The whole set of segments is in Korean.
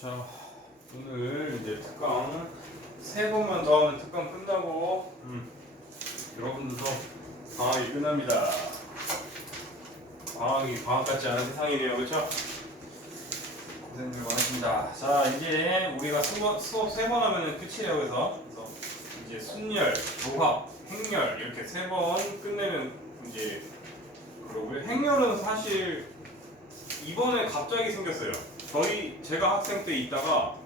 자, 오늘 이제 특강 3번만 더 하면 특강 끝나고 여러분들도 방학이 끝납니다. 방학 같지 않은 세상이네요, 그렇죠? 고생들 많으십니다. 자, 이제 우리가 수업 3번 하면은 끝이에요. 그래서 이제 순열, 조합, 행렬 이렇게 3번 끝내면 이제 그러고요. 행렬은 사실 이번에 갑자기 생겼어요. 제가 학생 때 있다가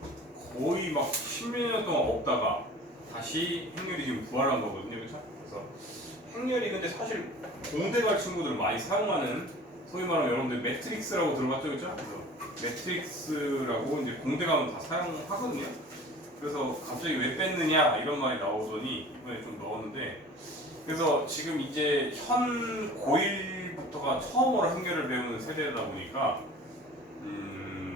거의 막 10몇 년 동안 없다가 다시 행렬이 지금 부활한 거거든요. 그렇죠? 그래서 행렬이 근데 사실 공대 갈 친구들 많이 사용하는, 소위 말하면 여러분들 매트릭스라고 들어봤죠? 그렇죠? 그래서 매트릭스라고 이제 공대 가면 다 사용하거든요. 그래서 갑자기 왜 뺐느냐 이런 말이 나오더니 이번에 좀 넣었는데, 그래서 지금 이제 현 고1부터가 처음으로 행렬을 배우는 세대다 보니까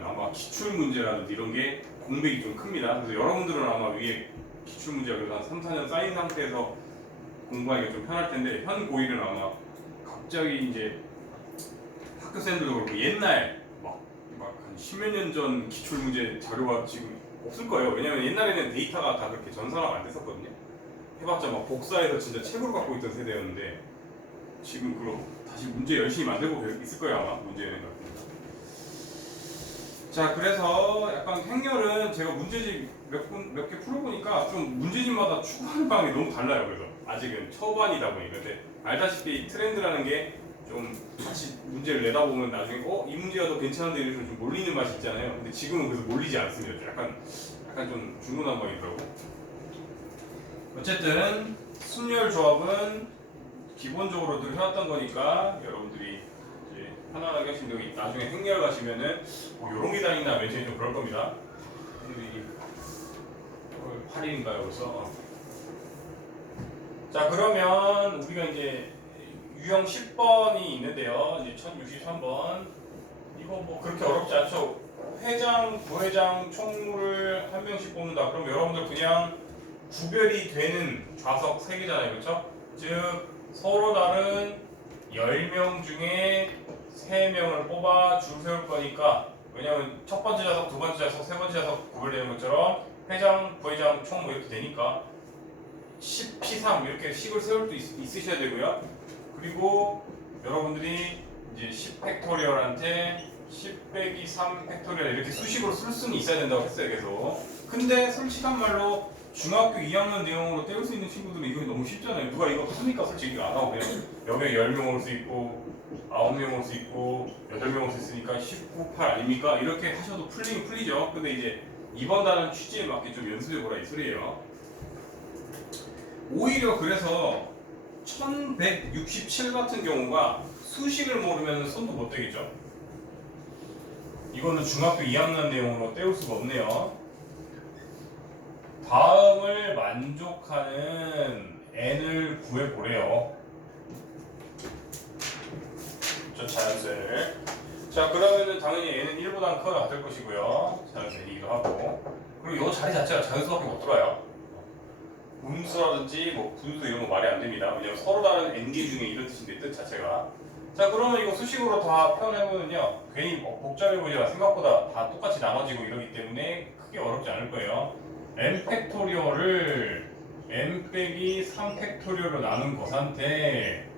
아마 기출 문제라든지 이런 게 공백이 좀 큽니다. 그래서 여러분들은 아마 위에 기출 문제가 그래도 한 3, 4년 쌓인 상태에서 공부하기가 좀 편할 텐데, 현 고1은 아마 갑자기 이제 학교생들도 그렇고 옛날 막 한 10몇 년 전 기출 문제 자료가 지금 없을 거예요. 왜냐면 옛날에는 데이터가 다 그렇게 전산화가 안 됐었거든요. 해봤자 막 복사해서 진짜 책으로 갖고 있던 세대였는데, 지금 그럼 다시 문제 열심히 만들고 있을 거예요, 아마 문제는 같은 거. 자, 그래서 약간 행렬은 제가 문제집 몇 개 풀어보니까 좀 문제집마다 추구하는 방향이 너무 달라요. 그래서 아직은 초반이다 보니까. 근데 알다시피 트렌드라는 게 좀 같이 문제를 내다보면 나중에 이 문제가 더 괜찮은데 이래서 좀 몰리는 맛이 있잖아요. 근데 지금은 그래서 몰리지 않습니다. 약간 좀 중구난방이더라고. 어쨌든 순열 조합은 기본적으로 늘 해왔던 거니까 여러분들이 이제 편안하게 하시면, 여기 나중에 행렬 가시면은 요런 게 다닌다 맨 처음에 좀 그럴 겁니다. 오늘이 8일인가요 벌써? 자, 그러면 우리가 이제 유형 10번이 있는데요. 이제 1063번. 이거 뭐 그렇게 어렵지 않죠? 회장, 부회장, 총무를 한 명씩 뽑는다. 그럼 여러분들 그냥 구별이 되는 좌석 3개잖아요. 그렇죠? 즉 서로 다른 10명 중에 3명을 뽑아 줄 세울 거니까, 왜냐면 첫 번째 좌석, 두 번째 좌석, 세 번째 좌석 구별되는 것처럼 회장, 부회장, 총무 이렇게 되니까 10P3 이렇게 식을 세울 수 있으셔야 되고요. 그리고 여러분들이 이제 10팩토리얼한테 10 빼기 3 팩토리얼 이렇게 수식으로 쓸 수는 있어야 된다고 했어요. 계속. 근데 솔직한 말로 중학교 2학년 내용으로 때울 수 있는 친구들은 이거 너무 쉽잖아요. 누가 이거 합니까? 솔직히 안 하고 그냥 여기에 10명 올 수 있고 9명 올 수 있고 8명 올 수 있으니까 19, 8 아닙니까? 이렇게 하셔도 풀리긴 풀리죠. 근데 이제 이번 단은 취지에 맞게 좀 연습해보라 이 소리예요. 오히려 그래서 1167 같은 경우가 수식을 모르면 손도 못 대겠죠. 이거는 중학교 2학년 내용으로 때울 수가 없네요. 다음을 만족하는 n을 구해보래요. 저 자연수를. 자, 그러면은 당연히 n은 1보다 커야 될 것이고요. 자연수이기도 하고. 그리고 이 자리 자체가 자연수밖에 못 들어요. 음수라든지 뭐 분수 이런 거 말이 안 됩니다. 왜냐면 서로 다른 n개 중에 이런 뜻인데, 뜻 자체가. 자, 그러면 이거 수식으로 다 표현해보면요, 괜히 복잡해 보이지만 생각보다 다 똑같이 나눠지고 이러기 때문에 크게 어렵지 않을 거예요. n 팩토리얼을 n 빼기 3 팩토리얼로 나눈 것한테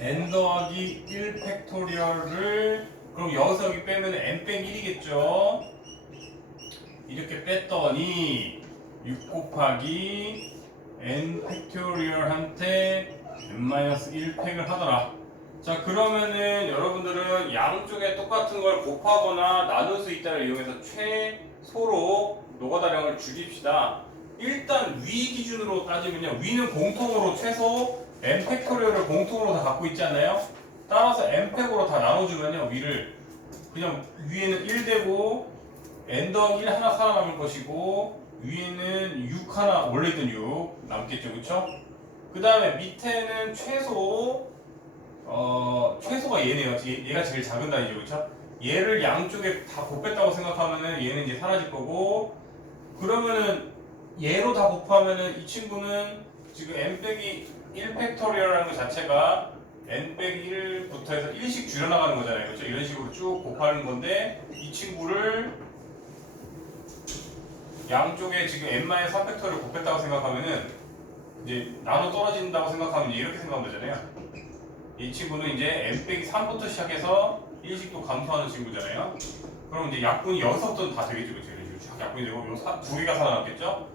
n 더하기 1 팩토리얼을, 그럼 여기서 여기 빼면 n 빼기 1이겠죠. 이렇게 뺐더니 6 곱하기 n 팩토리얼한테 n-1 팩을 하더라. 자, 그러면은 여러분들은 양쪽에 똑같은 걸 곱하거나 나눌 수 있다를 이용해서 최소로 노가다량을 죽입시다. 일단 위 기준으로 따지면요, 위는 공통으로 최소 n 팩토리얼을 공통으로 다 갖고 있잖아요. 따라서 n 팩으로 다 나눠주면요, 위를 그냥 위에는 1 되고 n 더하기 1 하나 살아남을 것이고, 위에는 6 하나, 원래 있던 6 남겠죠, 그쵸? 그 다음에 밑에는 최소가 얘네요. 얘가 제일 작은 단위죠, 그쵸? 얘를 양쪽에 다 곱했다고 생각하면은 얘는 이제 사라질 거고, 그러면은 얘로 다 곱하면은 이 친구는 지금 n 빼기 1 팩토리얼이라는 것 자체가 n 빼기 1부터 해서 1씩 줄여나가는 거잖아요, 그쵸? 이런 식으로 쭉 곱하는 건데, 이 친구를 양쪽에 지금 n-3팩터를 곱했다고 생각하면은 이제 나눠 떨어진다고 생각하면 이제 이렇게 생각하면 되잖아요. 이 친구는 이제 n-3부터 시작해서 1씩도 감소하는 친구잖아요. 그럼 이제 약분이 여기서부터는 다 되겠죠, 그렇죠? 이런 식으로 쫙 약분이 되고 두 개가 살아남겠죠.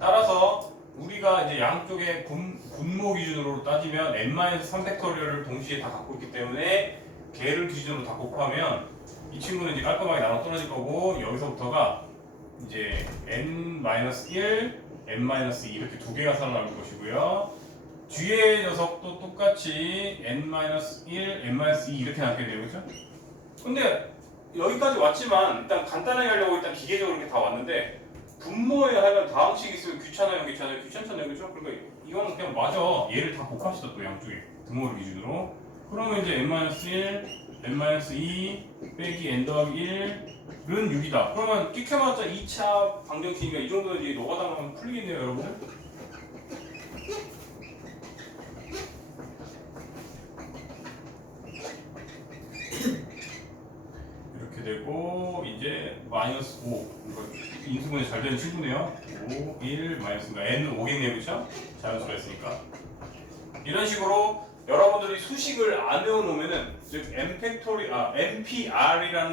따라서 우리가 이제 양쪽의 분모 기준으로 따지면 n-3팩토리얼을 동시에 다 갖고 있기 때문에 걔를 기준으로 다 곱하면 이 친구는 이제 깔끔하게 나눠 떨어질 거고 여기서부터가 이제 n-1, n-2 이렇게 두 개가 살아남을 것이고요. 뒤에 녀석도 똑같이 n-1, n-2 이렇게 남게 되죠. 근데 여기까지 왔지만 일단 간단하게 하려고 일단 기계적으로 이렇게 다 왔는데 분모에 하면 다항식 있으면 귀찮아요, 귀찮잖아요, 그죠? 그러니까 이거는 그냥 맞아. 얘를 다 곱합시다 또 양쪽에 등호를 기준으로. 그러면 이제 n-1, n-2 빼기 n 더하기 1은 6이다. 그러면 끼켜맞자 2차 방정식이니까 이 정도는 이제 노가다만 풀리겠네요, 여러분들. 이렇게 되고 이제 마이너스 5 인수분해 잘 되는 친구네요. 5, 1, 마이너스가 n은 5겠네요, 그렇죠? 자연수가 있으니까. 이런 식으로 여러분들이 수식을 안 외워놓으면은 즉 npr이라는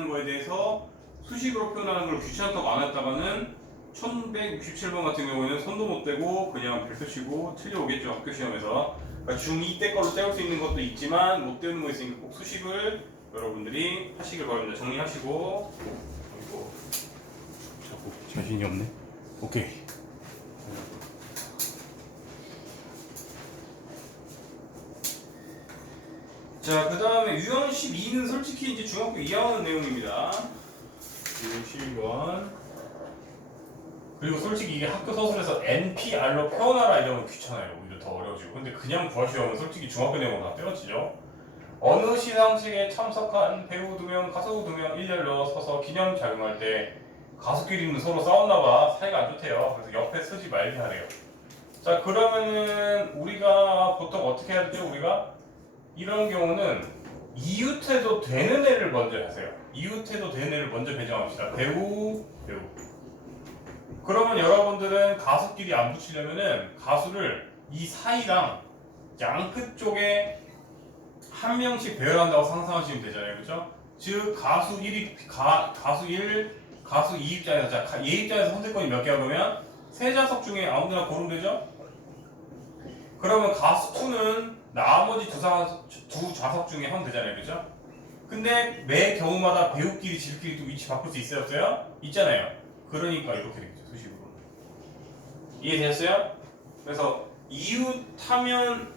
거에 대해서 수식으로 표현하는 걸 귀찮다고 안 했다가는 1167번 같은 경우에는 손도 못 대고 그냥 별표 치고 틀려오겠죠, 학교 시험에서. 그러니까 중2 때 걸로 때울 수 있는 것도 있지만 못 때우는 거 있으니까 꼭 수식을 여러분들이 하시길 바랍니다. 정리하시고. 그리고 자꾸 자신이 없네. 오케이. 자, 그 다음에 유형 12는 솔직히 이제 중학교 2학년 내용입니다. 유형 12번. 그리고 솔직히 이게 학교 서술에서 NPR로 표현하라 이러면 귀찮아요. 오히려 더 어려워지고. 근데 그냥 구하시려면 솔직히 중학교 내용은 다 때려치죠. 어느 시상식에 참석한 배우 2명, 가수 2명 일렬로 서서 기념 작용할 때 가수끼리는 서로 싸웠나봐. 사이가 안 좋대요. 그래서 옆에 서지 말게 하래요. 자, 그러면은 우리가 보통 어떻게 해야 되죠? 우리가 이런 경우는 이웃해도 되는 애를 먼저 하세요. 이웃해도 되는 애를 먼저 배정합시다. 배우. 그러면 여러분들은 가수끼리 안 붙이려면은 가수를 이 사이랑 양끝 쪽에 한 명씩 배열한다고 상상하시면 되잖아요, 그렇죠? 즉 가수 1이 가수 1, 가수 2 입장에서 자, 얘 입장에서 선택권이 몇 개야 그러면 세 좌석 중에 아무데나 고르면 되죠? 그러면 가수 2는 나머지 두 좌석 중에 하면 되잖아요, 그렇죠? 근데 매 경우마다 배우끼리 지들끼리 또 위치 바꿀 수 있어요, 없어요? 있잖아요. 그러니까 이렇게 되겠죠, 수식으로. 이해되셨어요? 그래서 이웃하면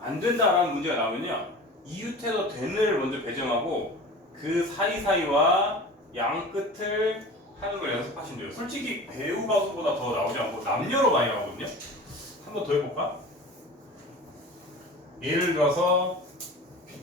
안 된다라는 문제가 나오면요, 이웃해도 되는 애를 먼저 배정하고 그 사이사이와 양 끝을 하는 걸 연습하시면 돼요. 솔직히 배우 가수보다 더 나오지 않고 남녀로 많이 나오거든요. 한번 더 해볼까? 예를 들어서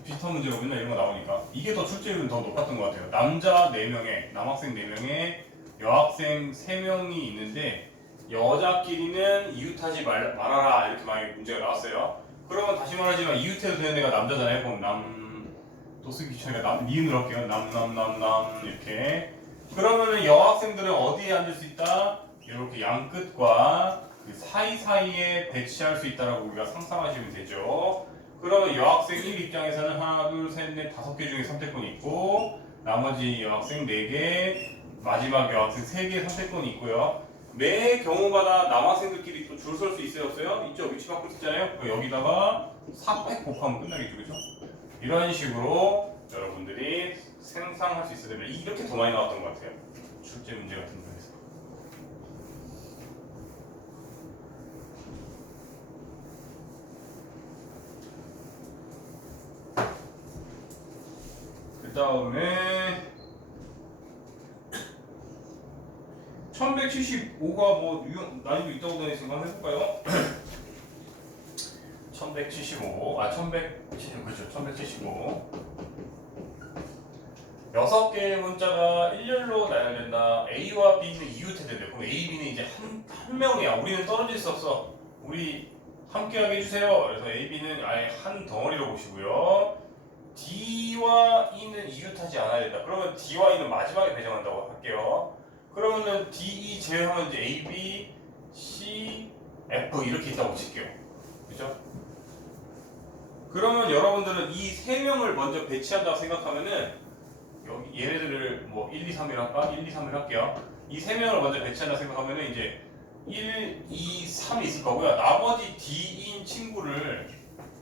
비슷한 문제로 맨날 이런 거 나오니까 이게 더 출제율은 더 높았던 것 같아요. 남자 4명에 남학생 4명에 여학생 3명이 있는데 여자끼리는 이웃하지 말아라 이렇게 만약에 문제가 나왔어요. 그러면 다시 말하지만 이웃해도 되는 애가 남자잖아요. 그럼 또 쓰기 귀찮으니까 니은으로 할게요. 남 이렇게. 그러면은 여학생들은 어디에 앉을 수 있다? 이렇게 양 끝과 그 사이사이에 배치할 수 있다라고 우리가 상상하시면 되죠. 그러면 여학생 1 입장에서는 하나, 둘, 셋, 넷, 5개 중에 선택권이 있고 나머지 여학생 4개, 마지막 여학생 3개 선택권이 있고요. 매 경우마다 남학생들끼리 또 줄 설 수 있어요, 없어요? 있죠? 위치 바꿀 수 있잖아요? 여기다가 4팩 곱하면 끝나겠죠, 그죠? 이런 식으로 여러분들이 생성할 수 있어야 됩니다. 이렇게 더 많이 나왔던 것 같아요. 출제 문제 같은 거에서. 그 다음에 1175가 뭐 난이도 있다고 다니시는 거 한번 해볼까요? 1175, 1175, 그렇죠. 1175. 6개의 문자가 일렬로 나열된다. A와 B는 이웃해야 돼요. 그럼 A, B는 이제 한 명이야. 우리는 떨어질 수 없어. 우리 함께하게 해주세요. 그래서 A, B는 아예 한 덩어리로 보시고요. D와 E는 이웃하지 않아야 된다. 그러면 D와 E는 마지막에 배정한다고 할게요. 그러면은 D, E 제외하면 이제 A, B, C, F 이렇게 있다고 칠게요. 그죠? 그러면 여러분들은 이 세 명을 먼저 배치한다고 생각하면은 여기 얘네들을 뭐 1, 2, 3을 할까? 1, 2, 3을 할게요. 이 세 명을 먼저 배치한다 생각하면은 이제 1, 2, 3이 있을 거고요. 나머지 D인 친구를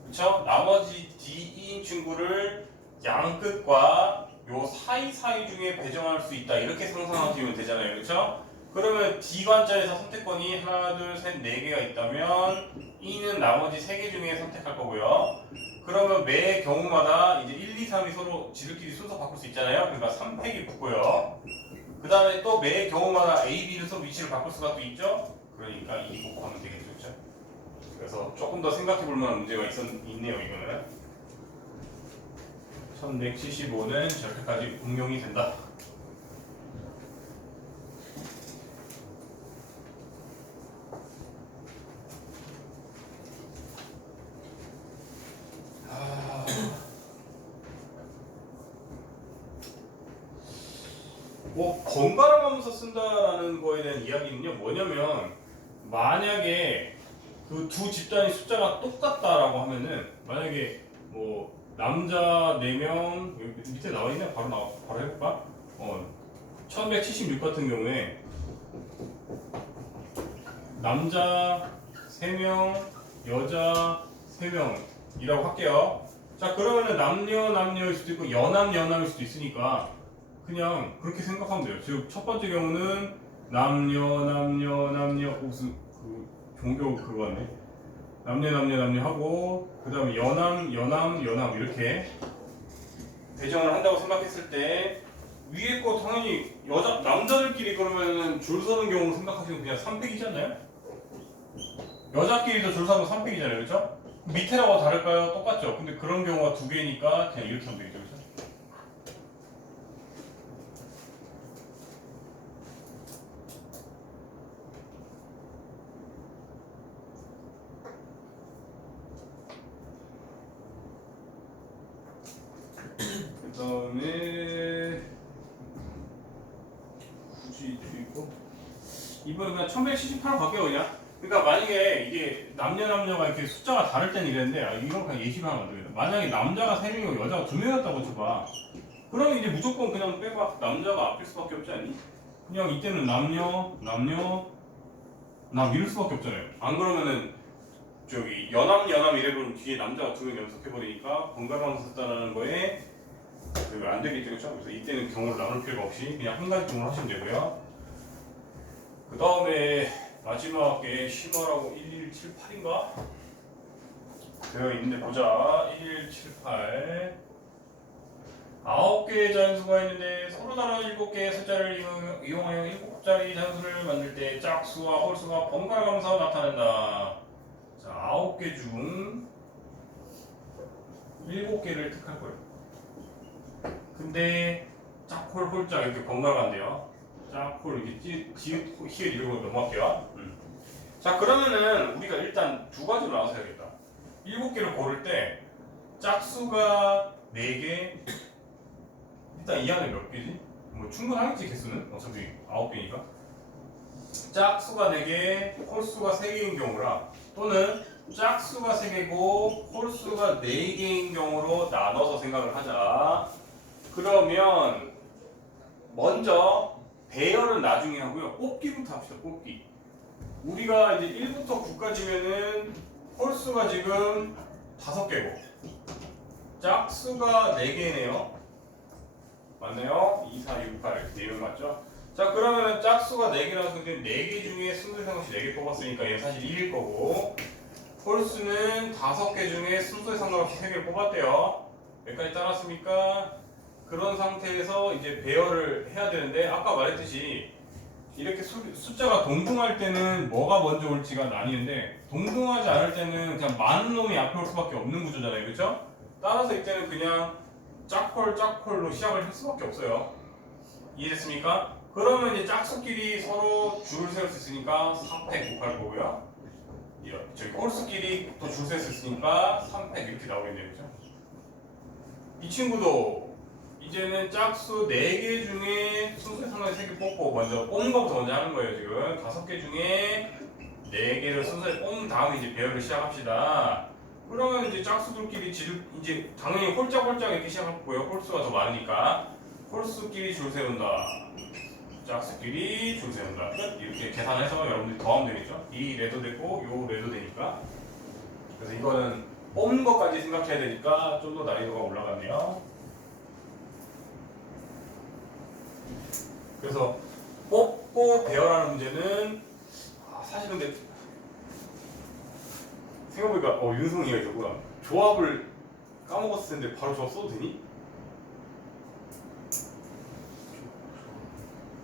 그쵸? 나머지 D인 친구를 양 끝과 요 사이사이 중에 배정할 수 있다 이렇게 상상하시면 되잖아요. 그쵸? 그러면 D관자에서 선택권이 하나, 둘, 셋, 네 개가 있다면 E는 나머지 세 개 중에 선택할 거고요. 그러면 매 경우마다 이제 1, 2, 3이 서로 지들끼리 순서 바꿀 수 있잖아요. 그러니까 3팩이 붙고요. 그 다음에 또 매 경우마다 A, B는 서로 위치를 바꿀 수가 또 있죠. 그러니까 2 곱하면 되겠죠. 그렇죠? 그래서 조금 더 생각해 볼 만한 문제가 있네요. 이거는 1175는 저렇게까지 응용이 된다. 뭐 번갈아 가면서 쓴다라는 거에 대한 이야기는요 뭐냐면 만약에 그 두 집단의 숫자가 똑같다라고 하면은 만약에 뭐 남자 4명 여기 밑에 나와 있냐 바로 해볼까? 1176 같은 경우에 남자 3명 여자 3명이라고 할게요. 자 그러면은 남녀일 수도 있고 여남일 수도 있으니까 그냥 그렇게 생각하면 돼요. 즉 첫 번째 경우는 남녀 무슨 그 종교 그거 같네. 남녀 하고 그 다음에 여남 이렇게 배정을 한다고 생각했을 때 위에 거 당연히 남자들끼리 그러면은 줄 서는 경우 생각하시면 그냥 3팩이지 않나요? 여자끼리도 줄 서면 3팩이잖아요. 그렇죠? 밑에라고 다를까요? 똑같죠? 근데 그런 경우가 두 개니까 그냥 이렇게 하면 되겠죠. 그렇죠? 그 다음에 굳이 있고 이번에 그냥 1178로 갈게요 그냥. 그러니까 만약에 이게 남녀가 이렇게 숫자가 다를 때는 이랬는데 이건 그냥 예시로 하면 안 되겠다. 만약에 남자가 3명이고 여자가 2명이었다고 쳐봐. 그럼 이제 무조건 그냥 빼봐. 남자가 앞일 수밖에 없지 않니? 그냥 이때는 남녀 이럴 수밖에 없잖아요. 안 그러면은 저기 여남 이래버리면 뒤에 남자가 2명 연속해버리니까 번갈아가면서 썼다는 거에 안 되겠죠, 그렇죠? 그래서 이때는 경우를 나눌 필요가 없이 그냥 한 가지 경우를 하시면 되고요. 그 다음에 마지막에 심화라고 1178인가? 되어 있는데 보자. 1178 9개의 자연수가 있는데 서로 다른 7개의 숫자를 이용하여 7자리 자연수를 만들 때 짝수와 홀수가 번갈아가면서 나타난다. 자, 9개 중 7개를 택할 거예요. 근데 짝홀 홀짝 이렇게 번갈아간대요. 짝홀 이렇게 지읒 히읗 이러고 넘어갈게요. 자 그러면은 우리가 일단 두 가지로 나눠서 해야겠다. 7개를 고를 때 짝수가 4개. 일단 이 안에 몇 개지? 뭐 충분하겠지 개수는? 어차피 9개니까. 짝수가 4개, 홀수가 3개인 경우라 또는 짝수가 3개고 홀수가 4개인 경우로 나눠서 생각을 하자. 그러면 먼저 배열은 나중에 하고요. 뽑기부터 합시다. 뽑기. 우리가 이제 1부터 9까지면은 홀수가 지금 5개고 짝수가 4개네요. 맞네요. 2, 4, 6, 8 이렇게 4명 맞죠? 자 그러면은 짝수가 4개라서 근데 4개 중에 순서의 상관없이 4개 뽑았으니까 얘는 사실 1일 거고 홀수는 5개 중에 순서의 상관없이 3개를 뽑았대요. 몇 가지 따랐습니까? 그런 상태에서 이제 배열을 해야 되는데 아까 말했듯이 이렇게 숫자가 동등할 때는 뭐가 먼저 올지가 나뉘는데 동등하지 않을 때는 그냥 많은 놈이 앞에 올 수밖에 없는 구조잖아요. 그렇죠? 따라서 이때는 그냥 짝홀로 시작을 할 수밖에 없어요. 이해됐습니까? 그러면 이제 짝수끼리 서로 줄을 세울 수 있으니까 3팩 곱할 거고요. 저기 홀수끼리 또 줄 셀 수 있으니까 3팩 이렇게 나오겠네요. 그렇죠? 이 이제는 짝수 4개 중에 순서에 상관이 3개 뽑고 먼저 뽑는 것부터 먼저 하는 거예요. 지금 5개 중에 4개를 순서에 뽑은 다음에 이제 배열을 시작합시다. 그러면 이제 짝수들끼리 이제 당연히 홀짝홀짝 이렇게 시작할 거고요. 홀수가 더 많으니까 홀수끼리 줄 세운다. 짝수끼리 줄 세운다. 끝. 이렇게 계산해서 여러분들이 더하면 되겠죠. 이 레도 됐고 요 레도 되니까. 그래서 이거는 뽑는 것까지 생각해야 되니까 좀 더 난이도가 올라갔네요. 그래서 뽑고 배열하는 문제는 사실 근데 생각해보니까 윤성이가 있었구나. 조합을 까먹었을 텐데 바로 조합 써도 되니?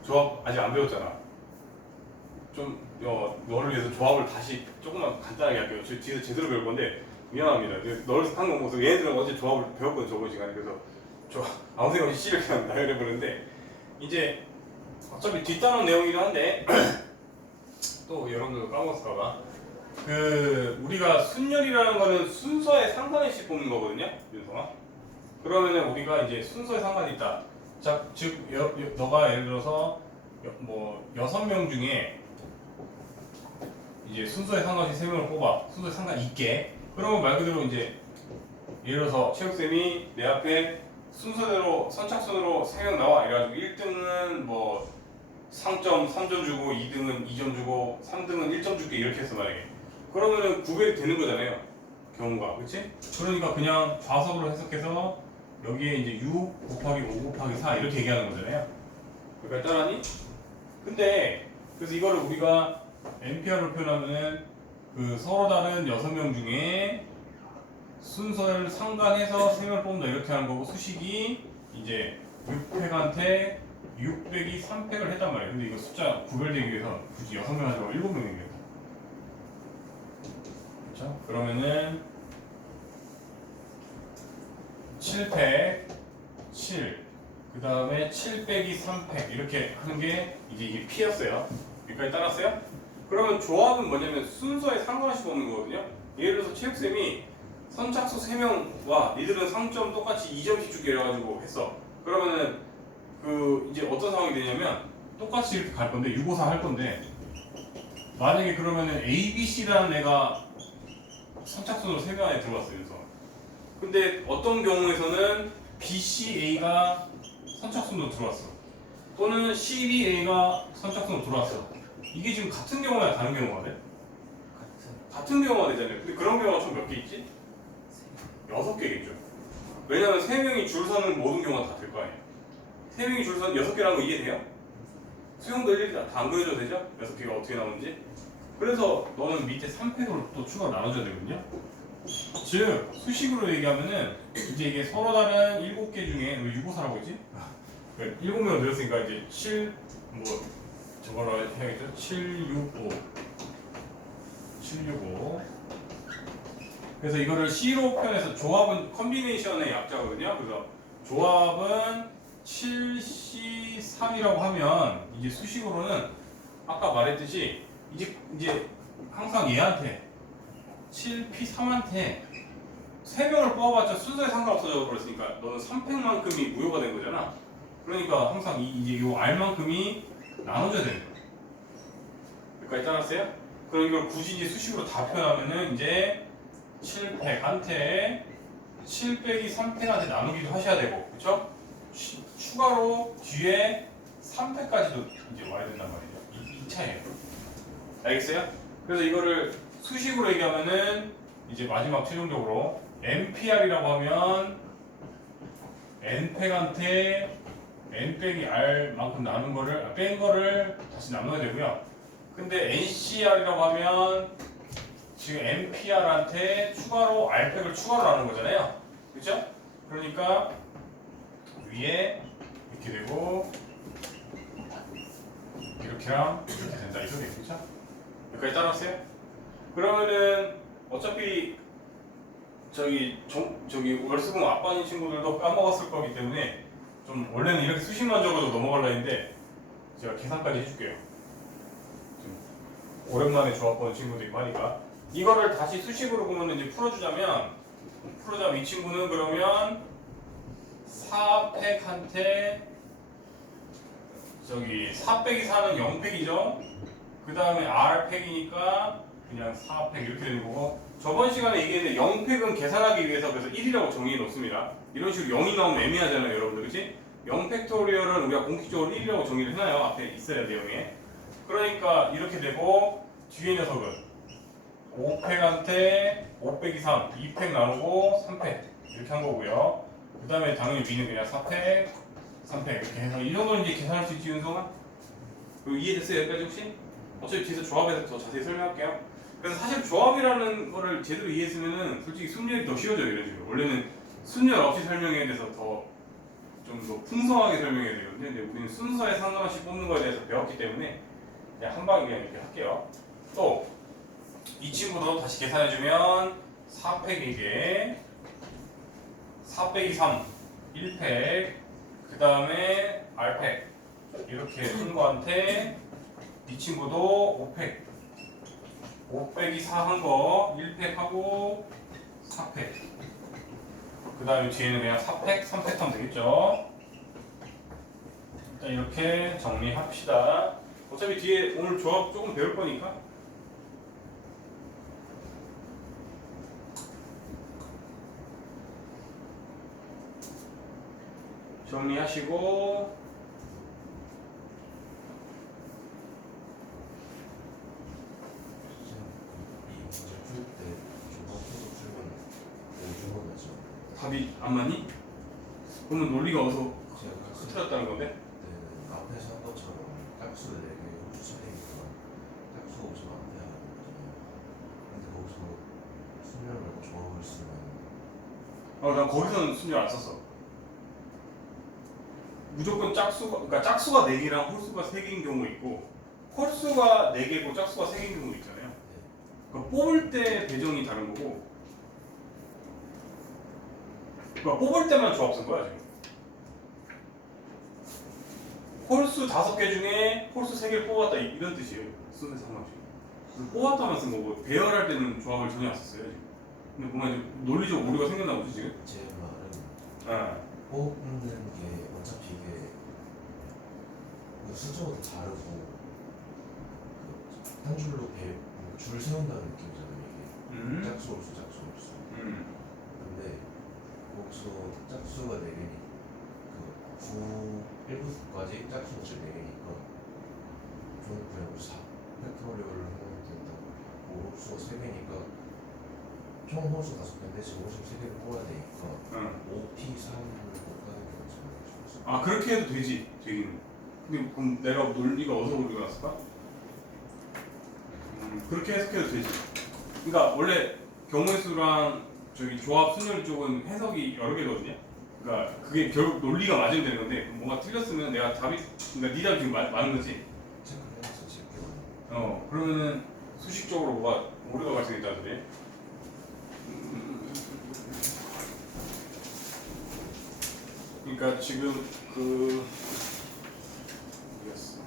조합 아직 안 배웠잖아. 좀 너를 위해서 조합을 다시 조금만 간단하게 할게요. 저 뒤에서 제대로 배울 건데 미안합니다. 너를 한거 보고서 얘네들은 어제 조합을 배웠거든 저번 시간에. 그래서 아무 생각 없이 C를 그냥 나열해버렸는데 이제 어차피 뒷단원 내용이긴 한데 또 여러분들 까먹었을까봐 우리가 순열이라는 거는 순서에 상관없이 뽑는 거거든요, 윤성아. 그러면은 우리가 이제 순서에 상관이 있다. 자, 즉 너가 예를 들어서 뭐 6명 중에 이제 순서에 상관없이 3명을 뽑아. 순서에 상관 있게. 그러면 말 그대로 이제 예를 들어서 체육쌤이 내 앞에 순서대로 선착순으로 3명 나와 이래가지고 1등은 뭐 상점 3점 주고 2등은 2점 주고 3등은 1점 줄게 이렇게 해서 만약에 그러면은 900이 되는 거잖아요, 경우가. 그치? 그러니까 그냥 좌석으로 해석해서 여기에 이제 6 곱하기 5 곱하기 4 이렇게 얘기하는 거잖아요. 그러니까 따라하니? 근데 그래서 이거를 우리가 NPR로 표현하면은 서로 다른 6명 중에 순서를 상관해서 3명을 뽑는다 이렇게 하는 거고, 수식이 이제 6팩한테 600이 3팩을 했단 말이에요. 근데 이거 숫자 구별되기 위해서 굳이 6명 하지 말고 7명이겠다. 그렇죠? 그러면은 7팩 7, 그 다음에 7 빼기 3팩 이렇게 하는 게 이게 P였어요. 여기까지 따랐어요? 그러면 조합은 뭐냐면 순서에 상관없이 뽑는 거거든요. 예를 들어서 체육쌤이 선착수 3명과 니들은 상점 똑같이 2점씩 주게 해가지고 했어. 그러면은 이제 어떤 상황이 되냐면 똑같이 이렇게 갈 건데 654 할 건데, 만약에 그러면은 A, B, C라는 애가 선착순으로 3명 안에 들어왔어요. 그래서 근데 어떤 경우에서는 B, C, A가 선착순으로 들어왔어. 또는 C, B, A가 선착순으로 들어왔어. 이게 지금 같은 경우야 다른 경우가 돼? 같은 경우가 되잖아요. 근데 그런 경우가 총 몇 개 있지? 6개겠죠. 왜냐면 3명이 줄 서는 모든 경우가 다 될 거 아니에요. 3명이 줄 서는 6개라는 거 이해돼요? 수용도 일일이 다 안 그려줘도 되죠? 6개가 어떻게 나오는지. 그래서 너는 밑에 3팩으로 또 추가로 나눠줘야 되거든요. 즉 수식으로 얘기하면은 이제 이게 서로 다른 7개 중에 왜 654라고 했지? 7명을 늘었으니까 이제 7 뭐 저걸로 해야겠죠? 765 765. 그래서 이거를 C로 표현해서 조합은 컨비네이션의 약자거든요. 그래서 조합은 7C3이라고 하면 이제 수식으로는 아까 말했듯이 이제 항상 얘한테 7P3한테 3명을 뽑아봤자 순서에 상관없어져 버렸으니까 너는 3팩만큼이 무효가 된 거잖아. 그러니까 항상 이제 이 R만큼이 나눠져야 되는 거야. 여기까지 따랐어요? 그럼 이걸 굳이 이제 수식으로 다 표현하면은 이제 7팩한테 7 빼기 3팩한테 나누기도 하셔야 되고, 그쵸? 추가로 뒤에 3팩까지도 이제 와야 된단 말이에요. 이 차이에요. 알겠어요? 그래서 이거를 수식으로 얘기하면은 이제 마지막 최종적으로 NPR이라고 하면 N팩한테 N 빼기 R만큼 나눈 거를 뺀 거를 다시 나눠야 되고요. 근데 NCR이라고 하면 지금 NPR한테 추가로 R팩을 추가로 나눈 거잖아요. 그렇죠? 그러니까 위에 이렇게 되고 이렇게랑 이렇게 된다. 이 소리 그렇죠? 여기까지 따라왔어요? 그러면은 어차피 저기 월수공 아빠인 친구들도 까먹었을 거기 때문에 좀 원래는 이렇게 수식만 적어도 넘어가려 했는데 제가 계산까지 해줄게요. 좀 오랜만에 조합 보는 친구도 있고 하니까 이거를 다시 수식으로 보면 이제 풀어주자면 이 친구는 그러면 4팩한테 저기 4 빼기 4는 0팩이죠. 그 다음에 R팩이니까 그냥 4팩 이렇게 되는 거고, 저번 시간에 얘기했는데 0팩은 계산하기 위해서 그래서 1이라고 정의해 놓습니다. 이런 식으로 0이 나오면 애매하잖아요, 여러분들. 그치? 0팩토리얼은 우리가 공식적으로 1이라고 정의를 해놔요. 앞에 있어야 내용에. 그러니까 이렇에 되고, 뒤에 녀석은 5팩한테 5 빼기 3, 2팩 나누고 3팩 이렇게 한 거고요. 그 다음에 당연히 위는 그냥 4팩, 3팩 이렇게 해서 이 정도는 이제 계산할 수 있지, 윤성아? 그리고 이해됐어요, 여기까지 혹시? 어차피 뒤에서 조합에서 더 자세히 설명할게요. 그래서 사실 조합이라는 거를 제대로 이해했으면은 솔직히 순열이 더 쉬워져요, 이런 식으로. 원래는 순열 없이 설명해야 돼서 더 좀 더 풍성하게 설명해야 되거든요. 근데 우리는 순서에 상관없이 뽑는 거에 대해서 배웠기 때문에 그냥 한 방에 그냥 이렇게 할게요. 또 이 친구도 다시 계산해주면 4팩에게 4 빼기 3, 1팩, 그 다음에 R팩 이렇게 한 거한테 이 친구도 5팩 5 빼기 4 한 거 1팩 하고 4팩, 그 다음에 뒤에는 그냥 4팩, 3팩 하면 되겠죠. 일단 이렇게 정리합시다. 어차피 뒤에 오늘 조합 조금 배울 거니까. 정리하시고 이 문제 풀 때 조합해서 풀면 오중은 나죠. 답이 안 맞니? 그러면 논리가 어디서 제가 갔을 흐트렸다는 건데? 때는 앞에서 한 것처럼 짝수 4개 홀수 차이니까 짝수 없으면 안 돼야 하는 거잖아요. 근데 거기서 순열 말고 조합을 쓰면 난 거기서는 순열 안 썼어. 무조건 짝수가, 그러니까 짝수가 4개랑 홀수가 3개인 경우 있고, 홀수가 4개고 짝수가 3개인 경우 있잖아요. 그러니까 뽑을 때 배정이 다른 거고, 그러니까 뽑을 때만 조합 쓴 거야 지금. 홀수 5개 중에 홀수 3개를 뽑았다 이런 뜻이에요. 순서 상관없이. 그래서 뽑았다만 쓴 거고, 배열할 때는 조합을 전혀 안 썼어요 지금. 근데 뭔가 좀 논리적 오류가 생겼나 보지 지금? 제 말은 아, 뽑는 게 어차피 이게 그 순서가 다 다르고 그 한 줄로 줄 세운다는 느낌이잖아요 이게. 짝수 홀수 짝수 홀수. 근데 거기서 짝수가 4개니 그 1부까지 짝수가 4개니까 저는 그냥 4 팩토리얼을 하면 된다고. 홀수가 3개니까 총 홀수 5개인데 지금 홀수 3개를 뽑아야 되니까 5P 3을 볶아야 되는 거죠. 아 그렇게 해도 되지 되기는. 근데 그럼 내가 논리가 어디서 오류가 났을까? 그렇게 해석해도 되지. 그러니까 원래 경우의 수랑 저기 조합 순열 쪽은 해석이 여러 개거든요. 그러니까 그게 결국 논리가 맞으면 되는 건데 뭔가 틀렸으면 내가 답이, 그러니까 네 답이 지금 맞는 거지. 체크해서 지금 그러면은 수식적으로 뭐가 오류가 발생했다는 소리. 그러니까 지금 그 이겼어.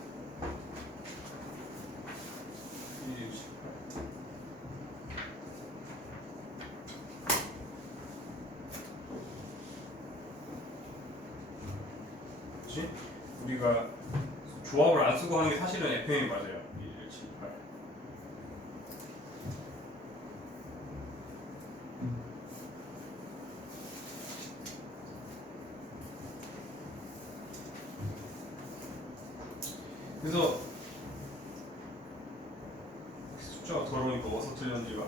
그렇지? 우리가 조합을 안 쓰고 하는 게 사실은 FM이 맞아요. 1, 7, 8. 그래서 숫자가 더러우니까 어디서 틀렸는지가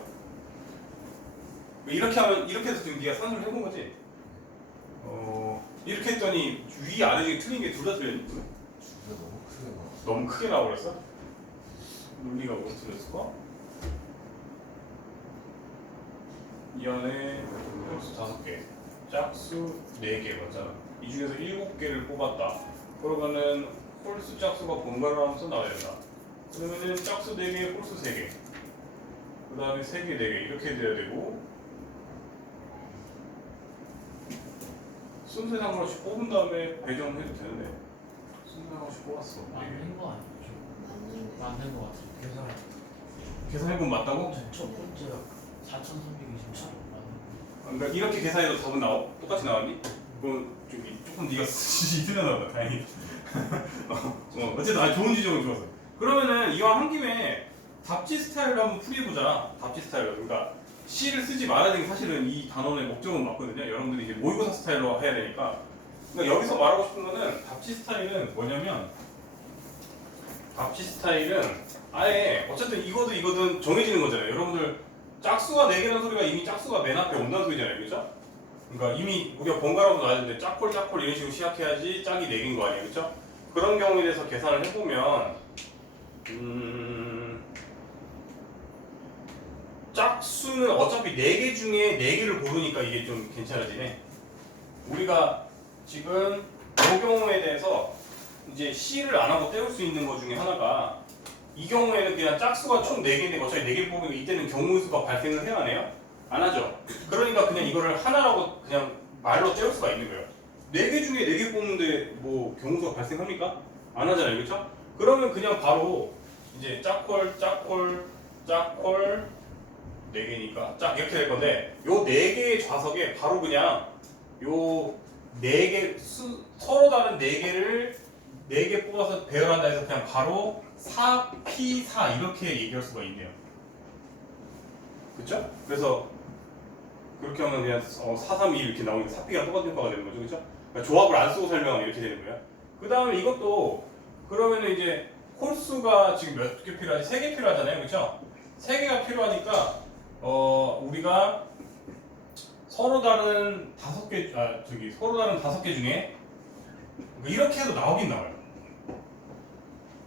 이렇게 하면 이렇게 해서 지금 네가 산수를 해본 거지? 이렇게 했더니 위 아래 중에 틀린 게 둘 다 틀렸니? 주가 너무 크게 나왔어. 너무 크게 나와버렸어? 논리가 어디서 틀렸을까? 이 안에 홀수 5개, 짝수 4개 맞잖아. 이 중에서 7개를 뽑았다. 그러면은 홀수 짝수가 번갈아 가면서 나와야 된다. 그러면은 짝수 4개, 홀수 3개, 그 다음에 3개, 4개 이렇게 돼야 되고, 순서에 상관없이 뽑은 다음에 배정해도 되는데 순서에 상관없이 뽑았어. 맞는 거 아니죠? 맞는 거 같아요. 계산해보면 맞다고? 첫 번째가 4,327 맞는 거. 그러니까 이렇게 계산해도 답은 똑같이 나왔니? 그럼 저기 조금 네가 있으려나 보다 다행히. 어쨌든 좋은 지적은 좋았어. 그러면은 이왕 한 김에 답지 스타일로 한번 풀이해보자. 답지 스타일로. 그러니까 C를 쓰지 말아야 되는 게 사실은 이 단원의 목적은 맞거든요. 여러분들이 이제 모의고사 스타일로 해야 되니까. 그러니까 여기서 말하고 싶은 거는 답지 스타일은 뭐냐면 답지 스타일은 아예 어쨌든 이거든 정해지는 거잖아요. 여러분들 짝수가 4개라는 소리가 이미 짝수가 맨 앞에 온다는 소리잖아요. 그죠? 그러니까 이미 우리가 번갈아서 나왔는데 짝콜 이런 식으로 시작해야지 짝이 4개인 거 아니에요. 그죠? 그런 경우에 대해서 계산을 해보면 짝수는 어차피 4개 중에 4개를 고르니까 이게 좀 괜찮아지네. 우리가 지금 이 경우에 대해서 이제 C를 안 하고 때울 수 있는 것 중에 하나가 이 경우에는 그냥 짝수가 총 4개인데 어차피 4개 뽑으면 이때는 경우수가 발생을 해야 하네요? 안 하죠? 그러니까 그냥 이거를 하나라고 그냥 말로 때울 수가 있는 거예요. 4개 중에 4개 뽑는데 뭐 경우수가 발생합니까? 안 하잖아요. 그렇죠? 그러면 그냥 바로 이제 짝콜 4개니까 짝 이렇게 될 건데 요 4개의 좌석에 바로 그냥 요 4개 서로 다른 4개를 4개 뽑아서 배열한다 해서 그냥 바로 4P4 이렇게 얘기할 수가 있네요. 그쵸? 그래서 그렇게 하면 그냥 4, 3, 2 이렇게 나오니까 4P가 똑같은 거가 되는 거죠. 그쵸? 그러니까 조합을 안 쓰고 설명하면 이렇게 되는 거예요. 그 다음에 이것도 그러면은 이제 콜수가 지금 몇 개 필요하지? 3개 필요하잖아요. 그쵸? 3개가 필요하니까 우리가 서로 다른 5개 중에 이렇게 해도 나오긴 나와요.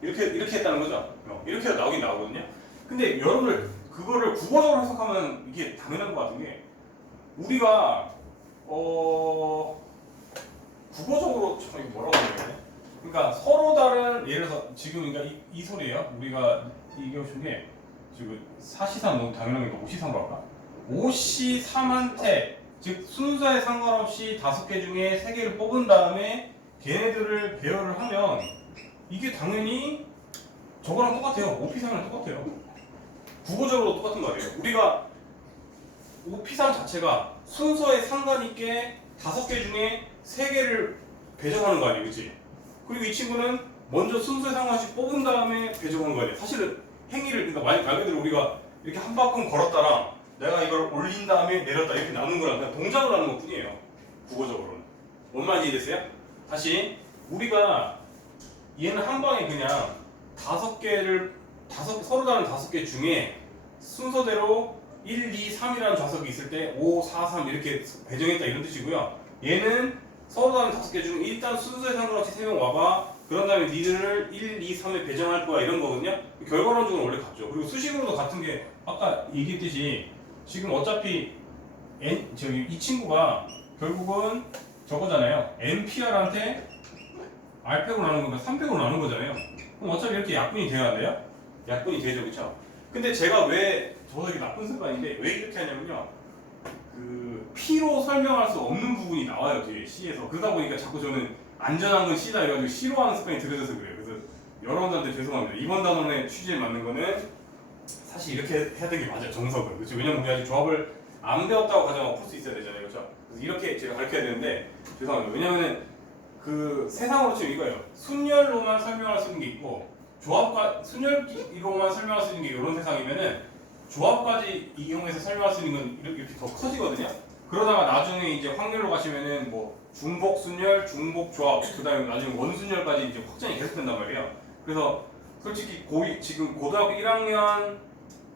이렇게 했다는 거죠. 이렇게 해도 나오긴 나오거든요. 근데 여러분들 그거를 국어적으로 해석하면 이게 당연한 것 같은 게 우리가 국어적으로 이거 뭐라고 해야 되나? 그러니까 서로 다른 예를 들어서 지금 그러니까 이 소리예요. 우리가 얘기하고 싶은 게 지금 4C3 너무 당연한 게 5C3으로 할까? 5C3한테 즉 순서에 상관없이 5개 중에 3개를 뽑은 다음에 걔네들을 배열을 하면 이게 당연히 저거랑 똑같아요. OP3이랑 똑같아요. 국어적으로 똑같은 거 아니에요. 우리가 OP3 자체가 순서에 상관있게 5개 중에 3개를 배정하는 거 아니에요. 그치? 그리고 이 친구는 먼저 순서에 상관없이 뽑은 다음에 배정하는 거 아니에요. 사실은 행위를 그러니까 말 그대로 우리가 이렇게 한 바퀴 걸었다랑 내가 이걸 올린 다음에 내렸다 이렇게 나눈 거랑 그냥 동작을 하는 것 뿐이에요. 국어적으로는. 뭔 말인지 이해됐어요? 다시 우리가 얘는 한 방에 그냥 5개를 서로 다른 5개 중에 순서대로 1, 2, 3이라는 좌석이 있을 때 5, 4, 3 이렇게 배정했다 이런 뜻이고요. 얘는 서로 다른 5개 중에 일단 순서에 상관없이 3명 와봐. 그런 다음에 니들을 1, 2, 3에 배정할 거야 이런 거거든요. 결과론적으로 원래 같죠. 그리고 수식으로도 같은 게 아까 얘기했듯이 지금 어차피 이 친구가 결국은 저거잖아요. NPR한테 R팩으로 나눈 건가 3팩으로 나눈 거잖아요. 그럼 어차피 이렇게 약분이 돼야 돼요? 약분이 되죠, 그쵸? 근데 제가 왜 저도 이게 나쁜 습관인데 왜 이렇게 하냐면요. 그 P로 설명할 수 없는 부분이 나와요 뒤에 C에서. 그러다 보니까 자꾸 저는 안전한 건 C다 이래가지고 C로 하는 습관이 들어져서 그래요. 그래서 여러분들한테 죄송합니다. 이번 단원의 취지에 맞는 거는 사실 이렇게 해야 되는 게 맞아요. 정석은. 그렇죠? 왜냐면 우리 아직 조합을 안 배웠다고 가정하고 풀 수 있어야 되잖아요. 그렇죠? 그래서 이렇게 제가 가르쳐야 되는데 죄송합니다. 왜냐면은 그 세상으로 치면 이거예요. 순열로만 설명할 수 있는 게 있고 순열로만 설명할 수 있는 게 이런 세상이면은 조합까지 이용해서 설명할 수 있는 건 이렇게 더 커지거든요. 그러다가 나중에 이제 확률로 가시면은 뭐 중복 순열, 중복 조합, 그다음에 나중에 원순열까지 이제 확장이 계속된단 말이에요. 그래서 솔직히 지금 고등학교 1학년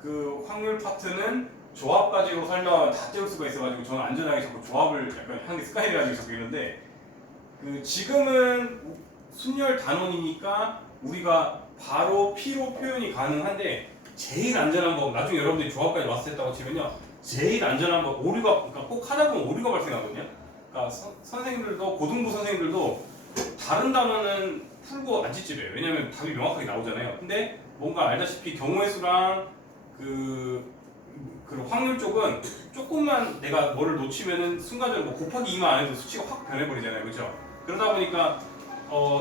그 확률 파트는 조합 가지고 설명하면 다 때울 수가 있어가지고 저는 안전하게 자꾸 조합을 약간 하는 게 습관이 돼가지고 자꾸 이러는데 그 지금은 순열 단원이니까 우리가 바로 P로 표현이 가능한데 제일 안전한 법 나중에 여러분들이 조합까지 왔을 때 했다고 치면요 제일 안전한 법 오류가 그러니까 꼭 하다 보면 오류가 발생하거든요. 그러니까 선생님들도 고등부 선생님들도 다른 단어는 풀고 안 찌집해요. 왜냐면 답이 명확하게 나오잖아요. 근데 뭔가 알다시피 경우의 수랑 그 확률 쪽은 조금만 내가 뭐를 놓치면은 순간적으로 뭐 곱하기 2만 안 해도 수치가 확 변해버리잖아요. 그렇죠? 그러다 보니까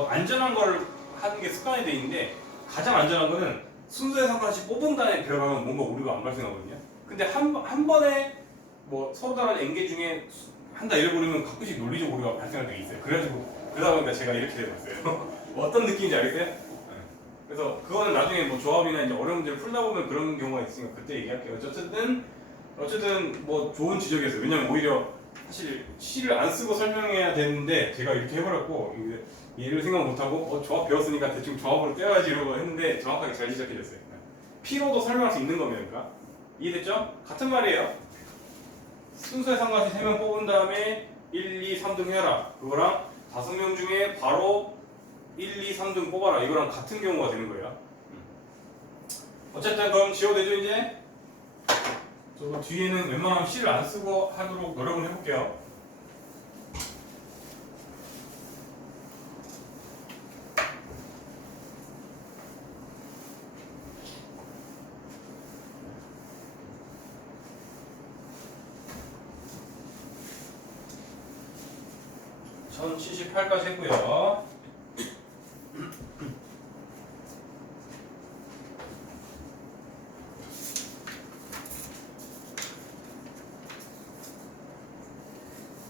안전한 걸 하는 게 습관이 돼 있는데 가장 안전한 거는 순서에 상관없이 뽑은 다음에 배열하면 뭔가 오류가 안 발생하거든요. 근데 한 번에 뭐 서로 다른 N개 중에 한다 잃어버리면 가끔씩 논리적 오류가 발생할 때가 있어요. 그래가지고 그러다 보니까 제가 이렇게 돼버렸어요. 어떤 느낌인지 알겠어요? 네. 그래서 그거는 나중에 뭐 조합이나 이제 어려운 문제를 풀다 보면 그런 경우가 있으니까 그때 얘기할게요. 어쨌든 뭐 좋은 지적이었어요. 왜냐면 오히려 사실 시를 안 쓰고 설명해야 되는데 제가 이렇게 해버렸고 얘를 생각 못하고 조합 배웠으니까 대충 조합으로 떼어야지 이러고 했는데 정확하게 잘 지적해줬어요. P로도 설명할 수 있는 겁니다. 그러니까. 이해됐죠? 같은 말이에요. 순서에 상관없이 3명 뽑은 다음에 1, 2, 3등 해라. 그거랑 5명 중에 바로 1, 2, 3등 뽑아라. 이거랑 같은 경우가 되는 거예요. 어쨌든 그럼 지워되죠 이제? 저거 뒤에는 웬만하면 C를 안 쓰고 하도록 노력을 해볼게요. (1078까지) 했고요.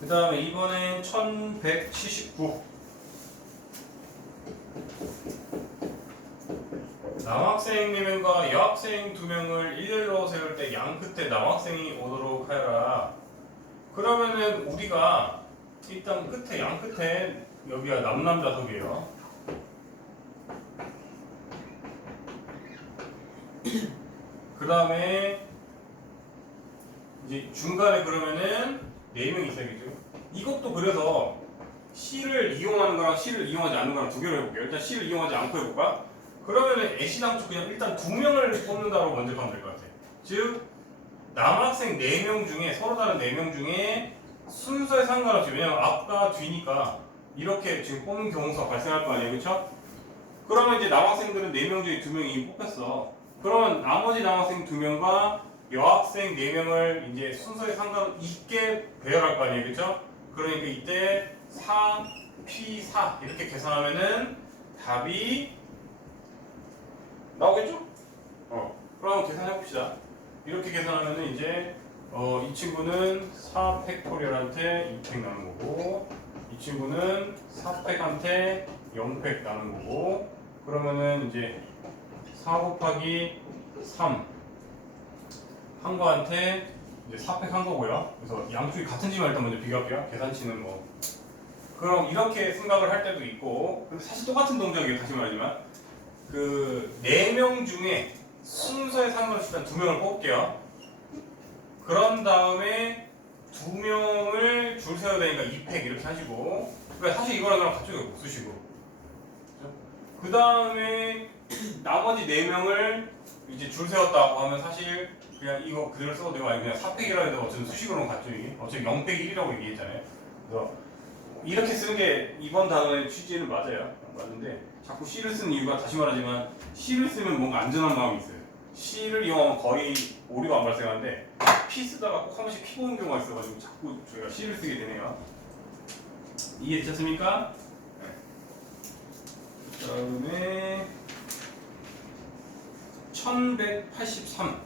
그 다음에 이번엔 1179. 남학생 4명과 여학생 2명을 일렬로 세울 때 양 끝에 남학생이 오도록 하여라. 그러면은 우리가 일단 끝에 양 끝에 여기가 남남좌석이에요. 그 다음에 이제 중간에 그러면은 4명이 있어야겠죠. 이것도 그래서 C를 이용하는 거랑 C를 이용하지 않는 거랑 두 개로 해볼게요. 일단 C를 이용하지 않고 해볼까? 그러면은 애시당초 그냥 일단 2명을 뽑는다고 먼저 하면 될 것 같아요. 즉 남학생 4명 중에 서로 다른 4명 중에 순서에 상관없이 왜냐면 앞과 뒤니까 이렇게 지금 뽑는 경우가 발생할 거 아니에요, 그렇죠? 그러면 이제 남학생들은 4명 중에 2명이 이미 뽑혔어. 그러면 나머지 남학생 2명과 여학생 4명을 이제 순서에 상관있게 배열할 거 아니에요, 그렇죠? 그러니까 이때 4, P4 이렇게 계산하면은 답이 나오겠죠? 그럼 계산해 봅시다. 이렇게 계산하면은 이제 이 친구는 4팩토리얼한테 2팩 나는 거고, 이 친구는 4팩한테 0팩 나는 거고, 그러면은 이제 4 곱하기 3 한 거한테 이제 4팩 한 거고요. 그래서 양쪽이 같은지만 일단 먼저 비교할게요. 계산치는 뭐. 그럼 이렇게 생각을 할 때도 있고, 근데 사실 똑같은 동작이에요. 다시 말하지만 그 4명 중에 순서에 상관없이 일단 2명을 뽑을게요. 그런 다음에 2명을 줄 세워야 되니까 2팩 이렇게 하시고, 그러니까 사실 이거랑 그냥 갑자기 못 쓰시고, 그 다음에 나머지 4명을 이제 줄 세웠다고 하면 사실 그냥 이거 그대로 써도 되고 아니면 그냥 4팩이라 해도 어쨌든 수식으로는 같죠. 이게 어차피 0팩 1이라고 얘기했잖아요. 그래서 이렇게 쓰는 게 이번 단어의 취지는 맞아요. 맞는데 자꾸 C를 쓰는 이유가 다시 말하지만 C를 쓰면 뭔가 안전한 마음이 있어요. C를 이용하면 거의 오류가 안 발생하는데 P 쓰다가 꼭 한 번씩 P 보는 경우가 있어가지고 자꾸 저희가 C를 쓰게 되네요. 이해되셨습니까? 네. 그다음에 1183.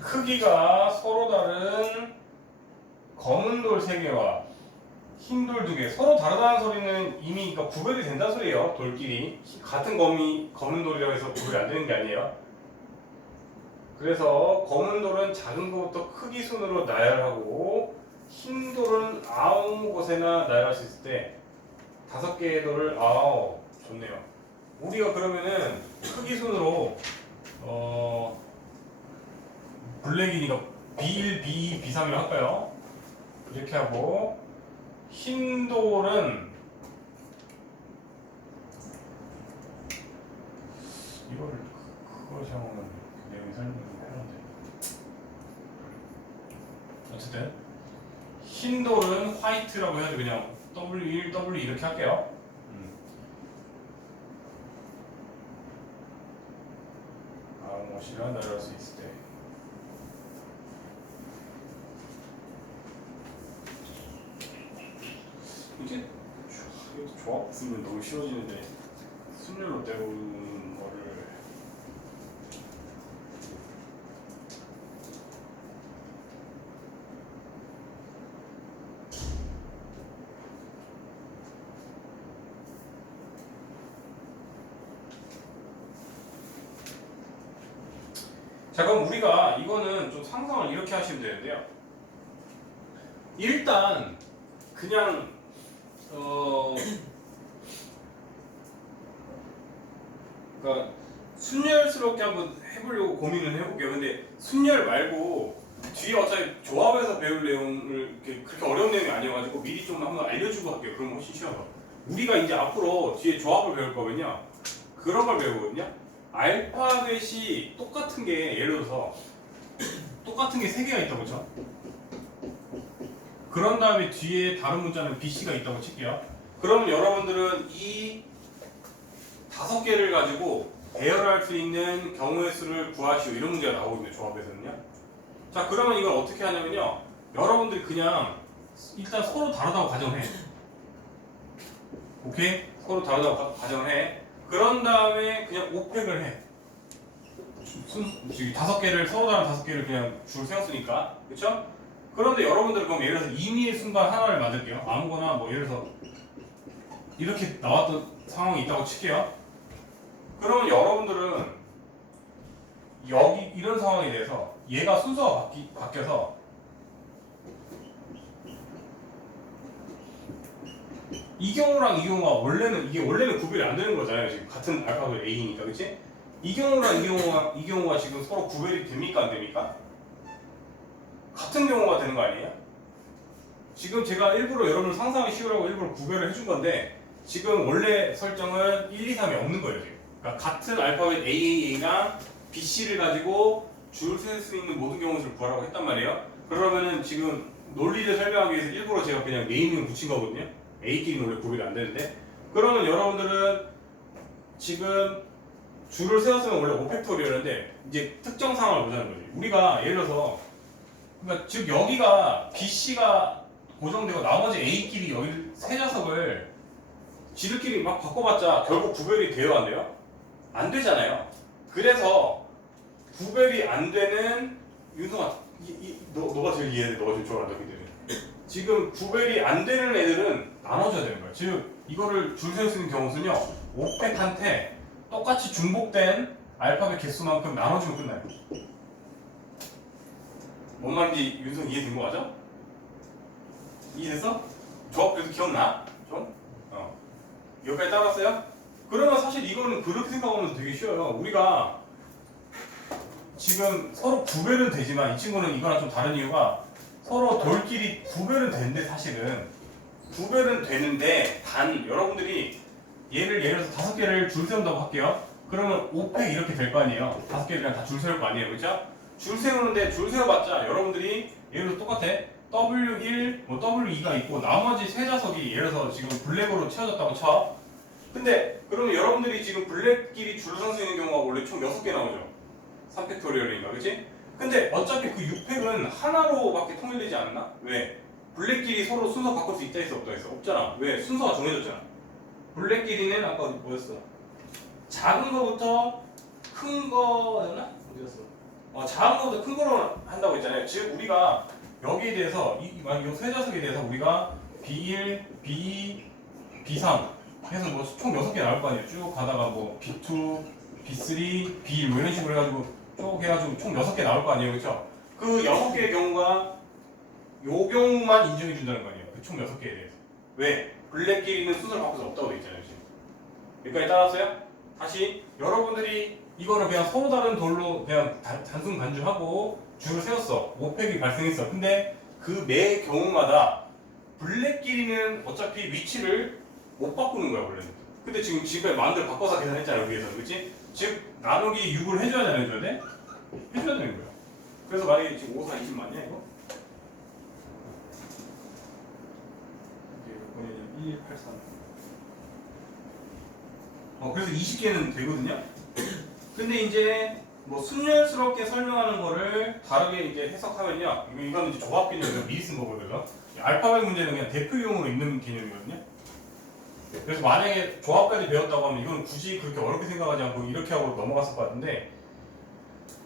크기가 서로 다른 검은 돌 3개와 흰 돌 2개. 서로 다르다는 소리는 이미 그러니까 구별이 된다는 소리예요. 돌끼리 같은 검은 돌이라고 해서 구별이 안 되는 게 아니에요. 그래서 검은 돌은 작은 것부터 크기 순으로 나열하고 흰 돌은 아무 곳에나 나열할 수 있을 때 5개의 돌을 좋네요. 우리가 그러면은 크기 순으로 블랙이니까 B1, B2, B3이라고 할까요? 이렇게 하고 흰 돌은 이거를 그걸 사용하면 내용이 설명이 편한데 어쨌든 흰 돌은 화이트라고 해야지 그냥 W1, W2 이렇게 할게요. 아무 곳이나 나열할 수 있을 때 이게 조합 쓰면 너무 쉬워지는데 순열로 때우는 거를 자, 그럼 우리가 이거는 좀 상상을 이렇게 하시면 되는데요. 일단 그냥 그러니까 순열스럽게 한번 해보려고 고민을 해볼게요. 근데 순열 말고 뒤에 어차피 조합해서 배울 내용을 그렇게 어려운 내용이 아니어가지고 미리 좀 한번 알려주고 할게요. 그러면 훨씬 쉬워서. 우리가 이제 앞으로 뒤에 조합을 배울 거면요. 그런 걸 배우거든요. 알파벳이 똑같은 게 예를 들어서 똑같은 게 3개가 있다고 쳐. 그런 다음에 뒤에 다른 문자는 BC가 있다고 칠게요. 그러면 여러분들은 이 5개를 가지고 배열할 수 있는 경우의 수를 구하시오. 이런 문제가 나오거든요. 조합에서는요. 자, 그러면 이걸 어떻게 하냐면요. 여러분들이 그냥 일단 서로 다르다고 가정해. 오케이? 서로 다르다고 가정해. 그런 다음에 그냥 곱팩을 해. 저기 5개를 서로 다른 5개를 그냥 줄 세웠으니까, 그렇죠? 그런데 여러분들은 그럼 예를 들어서 임의의 순간 하나를 만들게요. 아무거나 뭐 예를 들어서 이렇게 나왔던 상황이 있다고 칠게요. 그러면 여러분들은 여기 이런 상황에 대해서 얘가 순서가 바뀌어서 이 경우랑 이 경우가 원래는 구별이 안 되는 거잖아요. 지금 같은 알파벳 A니까, 그렇지? 이 경우랑 이 경우가 지금 서로 구별이 됩니까, 안 됩니까? 같은 경우가 되는 거 아니에요? 지금 제가 일부러 여러분 상상하기 쉬우라고 일부러 구별을 해준 건데 지금 원래 설정은 1, 2, 3이 없는 거예요, 지금. 그러니까 같은 알파벳 AAA랑 BC를 가지고 줄 셀 수 있는 모든 경우를 구하라고 했단 말이에요. 그러면은 지금 논리를 설명하기 위해서 일부러 제가 그냥 네이밍을 붙인 거거든요. A끼리 원래 구별이 안 되는데. 그러면 여러분들은 지금 줄을 세웠으면 원래 5팩토리얼인데 이제 특정 상황을 보자는 거지. 우리가 예를 들어서 그러니까 즉 여기가 BC가 고정되고 나머지 A끼리 여기 세 녀석을 지들끼리 막 바꿔봤자 결국 구별이 돼요, 안 돼요? 안 되잖아요. 그래서 구별이 안 되는 윤성아, 너가 제일 이해해. 너가 제일 좋아한다, 근데 지금 구별이 안 되는 애들은 나눠줘야 되는 거예요. 즉 이거를 줄 세울 수 있는 경우 수는요, 5팩한테 똑같이 중복된 알파벳 개수만큼 나눠주면 끝나요. 뭔 말인지 윤성 이해된 거 맞아? 이해됐어? 조합 그래도 기억나? 좀? 여기까지 따랐어요? 그러면 사실 이거는 그렇게 생각하면 되게 쉬워요. 우리가 지금 서로 구별은 되지만 이 친구는 이거랑 좀 다른 이유가 서로 돌끼리 구별은 되는데 사실은 구별은 되는데 단 여러분들이 얘를 예를 들어서 5개를 줄 세운다고 할게요. 그러면 5팩 이렇게 될 거 아니에요. 5개를 그냥 다 줄 세울 거 아니에요. 그렇죠? 줄 세우는데 줄 세워봤자 여러분들이 예를 들어 똑같아. W1, 뭐 W2가 있고 나머지 세 좌석이 예를 들어서 지금 블랙으로 채워졌다고 쳐. 근데 그러면 여러분들이 지금 블랙끼리 줄 설 수 있는 경우가 원래 총 6개 나오죠. 3팩토리얼이니까, 그치? 근데 어차피 그 6팩은 하나로밖에 통일되지 않나? 왜? 블랙끼리 서로 순서 바꿀 수 있다 했어, 없다 했어? 없잖아. 왜? 순서가 정해졌잖아. 블랙끼리는 아까 뭐였어? 작은 거부터 큰 거였나? 어디였어? 작은 거부터 큰 거로 한다고 했잖아요. 즉 우리가 여기에 대해서 이 세 좌석에 대해서 우리가 B1, B2, B3 해서 뭐 총 6개 나올 거 아니에요. 쭉 가다가 뭐 B2, B3, B1 뭐 이런 식으로 해가지고 쭉 해가지고 총 6개 나올 거 아니에요. 그쵸? 그 6개의 경우가 요 경우만 인정해 준다는 거 아니에요. 그 총 6개에 대해서. 왜? 블랙끼리는 순서를 바꿀 수 없다고 돼 있잖아요. 지금. 여기까지 따랐어요? 다시 여러분들이 이거를 그냥 서로 다른 돌로 그냥 단순 간주하고 줄을 세웠어. 5팩이 발생했어. 근데 그 매 경우마다 블랙끼리는 어차피 위치를 못 바꾸는 거야 원래는. 근데 지금 지금까지 마음대로 바꿔서 계산했잖아 위에서, 그렇지? 즉 나누기 6을 해줘야 되나 해줘야 돼? 해줘야 되는 거야. 그래서 만약에 지금 5, 4, 20 맞냐 이거? 이게 몇 번이냐? 1, 8, 3. 그래서 20개는 되거든요. 근데 이제 뭐 순열스럽게 설명하는 거를 다르게 이제 해석하면요. 이거는 이제 조합 개념이고 미리 쓴 거거든요. 알파벳 문제는 그냥 대표용으로 있는 개념이거든요. 그래서 만약에 조합까지 배웠다고 하면 이건 굳이 그렇게 어렵게 생각하지 않고 이렇게 하고 넘어갔을 것 같은데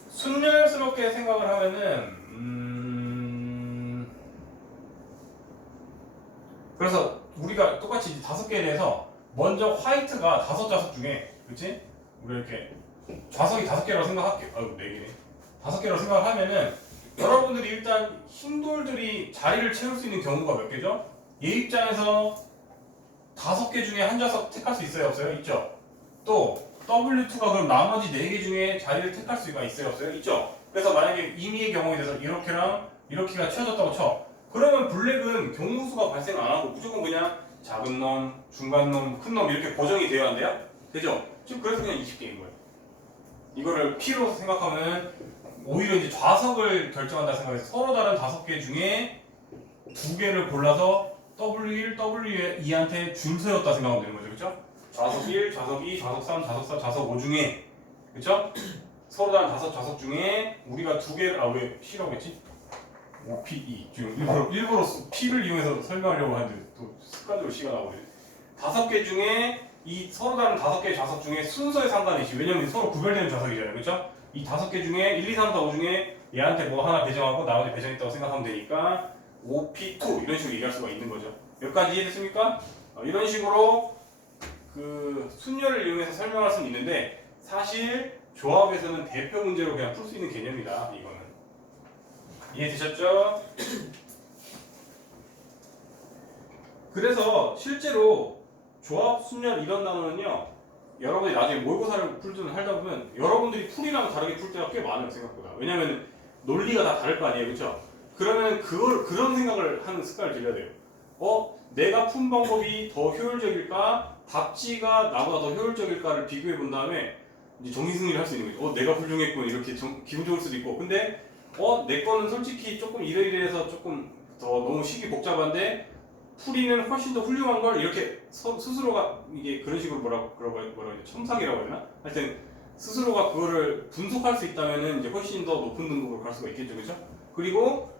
순열스럽게 생각을 하면은 그래서 우리가 똑같이 5개에 대해서 먼저 화이트가 5좌석 중에 그렇지? 우리 이렇게 좌석이 5개라고 생각할게. 아이고 4개네. 5개라고 생각을 하면은 여러분들이 일단 흰돌들이 자리를 채울 수 있는 경우가 몇 개죠? 얘 입장에서 5개 중에 한 좌석 택할 수 있어요? 없어요? 있죠? 또 W2가 그럼 나머지 4개 중에 자리를 택할 수가 있어요? 없어요? 있죠? 그래서 만약에 임의의 경우에 대해서 이렇게랑 이렇게가 채워졌다고 쳐. 그러면 블랙은 경우수가 발생 안 하고 무조건 그냥 작은 놈, 중간 놈, 큰 놈 이렇게 고정이 되어야 한대요? 되죠? 지금 그래서 그냥 20개인 거예요. 이거를 P로 생각하면 오히려 이제 좌석을 결정한다 생각해서 서로 다른 5개 중에 2개를 골라서 W1, W2한테 줄 세웠다 생각하면 되는 거죠. 그렇죠? 좌석 1, 좌석 2, 좌석 3, 좌석 4, 좌석 5 중에 그렇죠? 서로 다른 5좌석 중에 우리가 2개를 왜 P라고 했지? 5P2 지금 일부러 P를 이용해서 설명하려고 하는데 또 습관적으로 C가 나오네. 5개 중에 이 서로 다른 5개의 좌석 중에 순서에 상관이 있지. 왜냐면 서로 구별되는 좌석이잖아요. 그렇죠? 이 5개 중에 1, 2, 3, 4, 5 중에 얘한테 뭐 하나 배정하고 나머지 배정했다고 생각하면 되니까 5P2 이런 식으로 얘기할 수가 있는 거죠. 여기까지 이해됐습니까? 이런 식으로 그 순열을 이용해서 설명할 수는 있는데 사실 조합에서는 대표 문제로 그냥 풀 수 있는 개념이다. 이거는 이해되셨죠? 그래서 실제로 조합, 순열 이런 단어는요 여러분이 나중에 모의고사를 풀든 하다 보면 여러분들이 풀이랑 다르게 풀 때가 꽤 많아요 생각보다. 왜냐면 논리가 다 다를 거 아니에요, 그렇죠? 그러면 그런 생각을 하는 습관을 들여야 돼요. 내가 푼 방법이 더 효율적일까? 답지가 나보다 더 효율적일까를 비교해 본 다음에 이제 정의승리를 할 수 있는 거죠. 내가 훌륭했군 이렇게 기분 좋을 수도 있고, 근데 내 거는 솔직히 조금 이래이래해서 조금 더 너무 식이 복잡한데 풀이는 훨씬 더 훌륭한 걸 이렇게 스스로가 이게 그런 식으로 뭐라고 첨삭이라고 해야 되나? 하여튼 스스로가 그거를 분석할 수 있다면은 이제 훨씬 더 높은 등급으로 갈 수가 있겠죠, 그렇죠? 그리고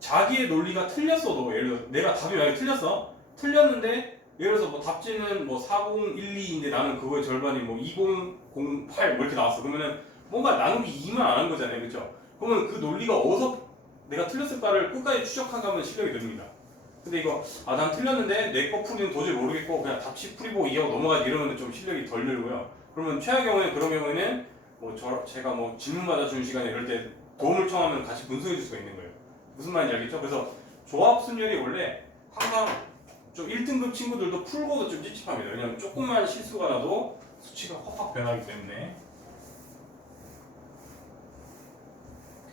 자기의 논리가 틀렸어도 예를 들어 내가 답이 만약에 틀렸는데 예를 들어서 뭐 답지는 뭐 4012인데 나는 그거의 절반이 뭐 2008 뭐 이렇게 나왔어. 그러면은 뭔가 나누기 2만 안 한 거잖아요, 그렇죠? 그러면 그 논리가 어디서 내가 틀렸을까를 끝까지 추적하면 실력이 됩니다. 근데 이거 난 틀렸는데 내 거 풀이는 도저히 모르겠고 그냥 답치 풀이보고 이해하고 넘어가지 이러면 좀 실력이 덜 늘고요. 그러면 최악의 경우에 그런 경우에는 제가 뭐 질문 받아주는 시간에 이럴 때 도움을 청하면 같이 분석해 줄 수가 있는 거예요. 무슨 말인지 알겠죠? 그래서 조합 순열이 원래 항상 좀 1등급 친구들도 풀고도 좀 찝찝합니다. 왜냐면 조금만 실수가 나도 수치가 확 변하기 때문에.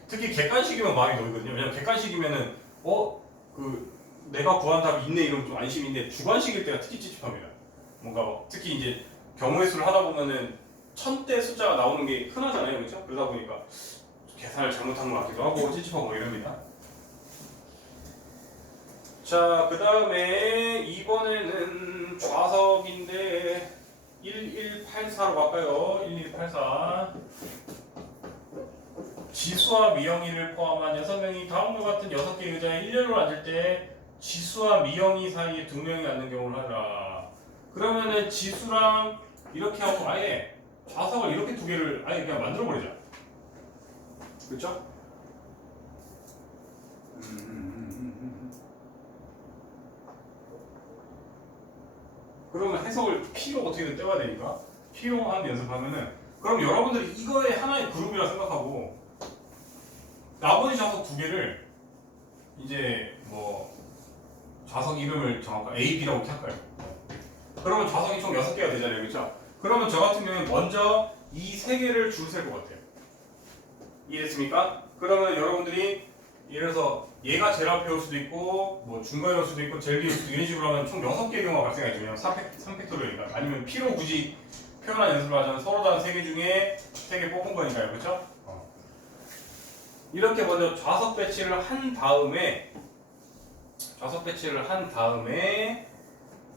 특히 객관식이면 마음이 놓이거든요. 왜냐면 객관식이면은 내가 구한 답이 있네 이러면 좀 안심인데 주관식일 때가 특히 찝찝합니다. 뭔가 특히 이제 경우의 수를 하다 보면은 1000대 숫자가 나오는 게 흔하잖아요, 그렇죠? 그러다 보니까 계산을 잘못한 것 같기도 하고 찝찝하고 이럽니다. 자, 그 다음에 이번에는 좌석인데 1184로 갈까요? 1184. 지수와 미영이를 포함한 6명이 다음과 같은 6개의 의자에 일렬로 앉을 때 지수와 미영이 사이에 2명이 앉는 경우를 하라. 그러면은 지수랑 이렇게 하고 아예 좌석을 이렇게 2개를 아예 그냥 만들어 버리자. 그렇죠? 그러면 해석을 P로 어떻게든 떼야 되니까 P로 하는 연습하면은 그럼 여러분들이 이거의 하나의 그룹이라 생각하고 나머지 좌석 2개를 이제 뭐 좌석 이름을 정할까? A, B라고 이렇게 할까요? 그러면 좌석이 총 6개가 되잖아요, 그렇죠? 그러면 저 같은 경우는 먼저 이 3개를 줄 셀 것 같아요. 이해됐습니까? 그러면 여러분들이 예를 들어서 얘가 제일 앞에 올 수도 있고 뭐 중간에 올 수도 있고 제일 뒤에 올 수도 있고 이런 식으로 하면 총 6개의 경우가 발생하죠. 왜냐면 3팩토리얼이니까. 아니면 P로 굳이 표현한 연습을 하자면 서로 다른 3개 중에 3개 뽑은 거니까요, 그렇죠? 이렇게 먼저 좌석 배치를 한 다음에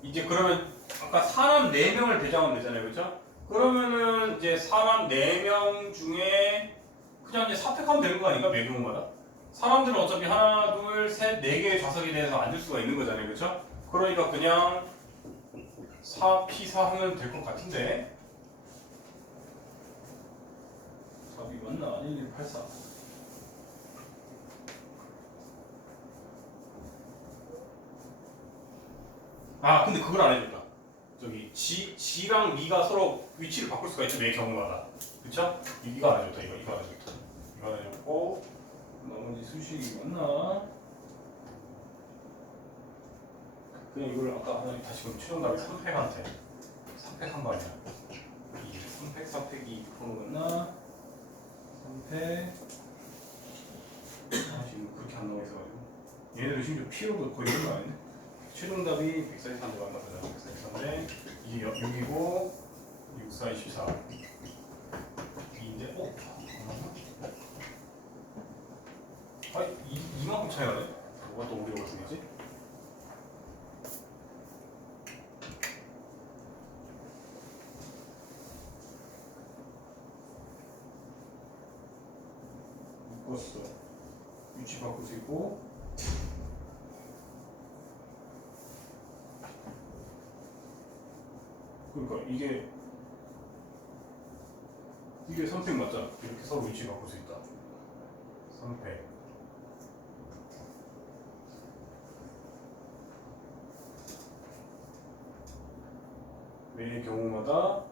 이제 그러면 아까 사람 4명을 배정하면 되잖아요, 그렇죠? 그러면은 이제 사람 4명 중에 그냥 이제 사택하면 되는 거 아닌가? 매 경우마다 사람들은 어차피 하나, 둘, 셋, 4개의 좌석에 대해서 앉을 수가 있는 거잖아요, 그렇죠? 그러니까 그냥 4P4 하면 될 것 같은데 4B 맞나? 1184 아 근데 그걸 안 해줬다. 저기 G랑 미가 서로 위치를 바꿀 수가 있죠 매 경우마다. 그쵸? 이거 안 해줬다. 이거 안 해줬다. 이거 안 해줬고 나머지 수식이 맞나? 그냥 이걸 아까 하나 다시 그럼 최종답이 3팩한테 3팩 한 거 아니야? 3팩이 6% 맞나? 3팩 아 지금 그렇게 안 나와 있어가지고 얘네들은 심지어 P로도 거의 이런 거 아니네? 최종답이 143대 맞나 보자. 143대 이게 여기고 6424 2인데 아 이만큼 차이가 나네? 뭐가 또 우리가 생기지? 묶었어. 위치 바꿀 수 있고 그러니까 이게 3팩 맞잖아. 이렇게 서로 위치 바꿀 수 있다. 3팩 매 경우마다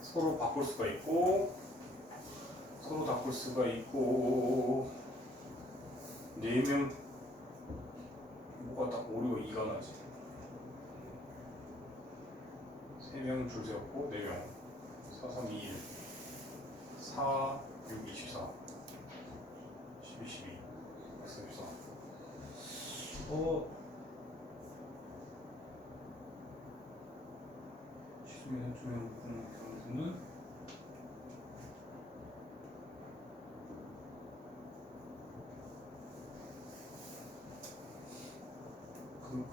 서로 바꿀 수가 있고 4명 뭐가 딱 5, 6, 2가 나지 3명 줄 세웠고 4명 4, 3, 2, 1 4, 6, 24 12, 12 144 시중에 조명 경우는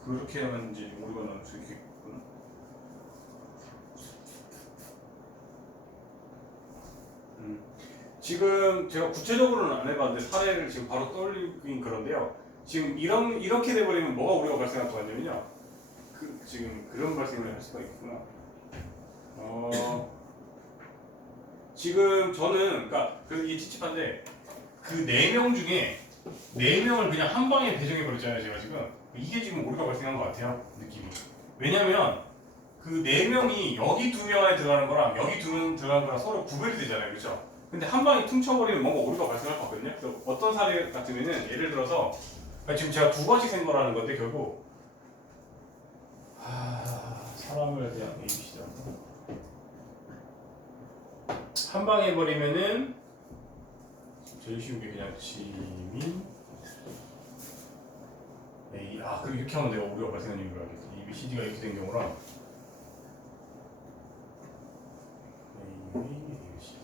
그렇게 하면 이제 우리가 나눌 수 있겠구나. 지금 제가 구체적으로는 안 해봤는데 사례를 지금 바로 떠올리긴 그런데요. 지금 이렇게 돼버리면 뭐가 우리가 발생할 것 같냐면요. 지금 그런 발생을 할 수가 있구나. 지금 저는 그러니까 이게 찝찝한데 그 4명 중에 4명을 그냥 한 방에 배정해 버렸잖아요. 제가 지금 이게 지금 오류가 발생한 것 같아요. 느낌이. 왜냐면 그 4명이 여기 2명 안에 들어가는 거랑 여기 2명 들어가는 거랑 서로 구별이 되잖아요. 그렇죠? 근데 한 방에 퉁쳐버리면 뭔가 오류가 발생할 것 같거든요. 그래서 어떤 사례 같으면은 예를 들어서 그러니까 지금 제가 2번씩 생각하는 건데 결국 사람을 그냥 ABC다. 한 방에 해버리면은 제일 쉬운 게 그냥 지민 A 그럼 이렇게 하면 내가 오류가 발생한 이유를 알겠어. A, B, C, D가 이렇게 된 경우랑 A, B, C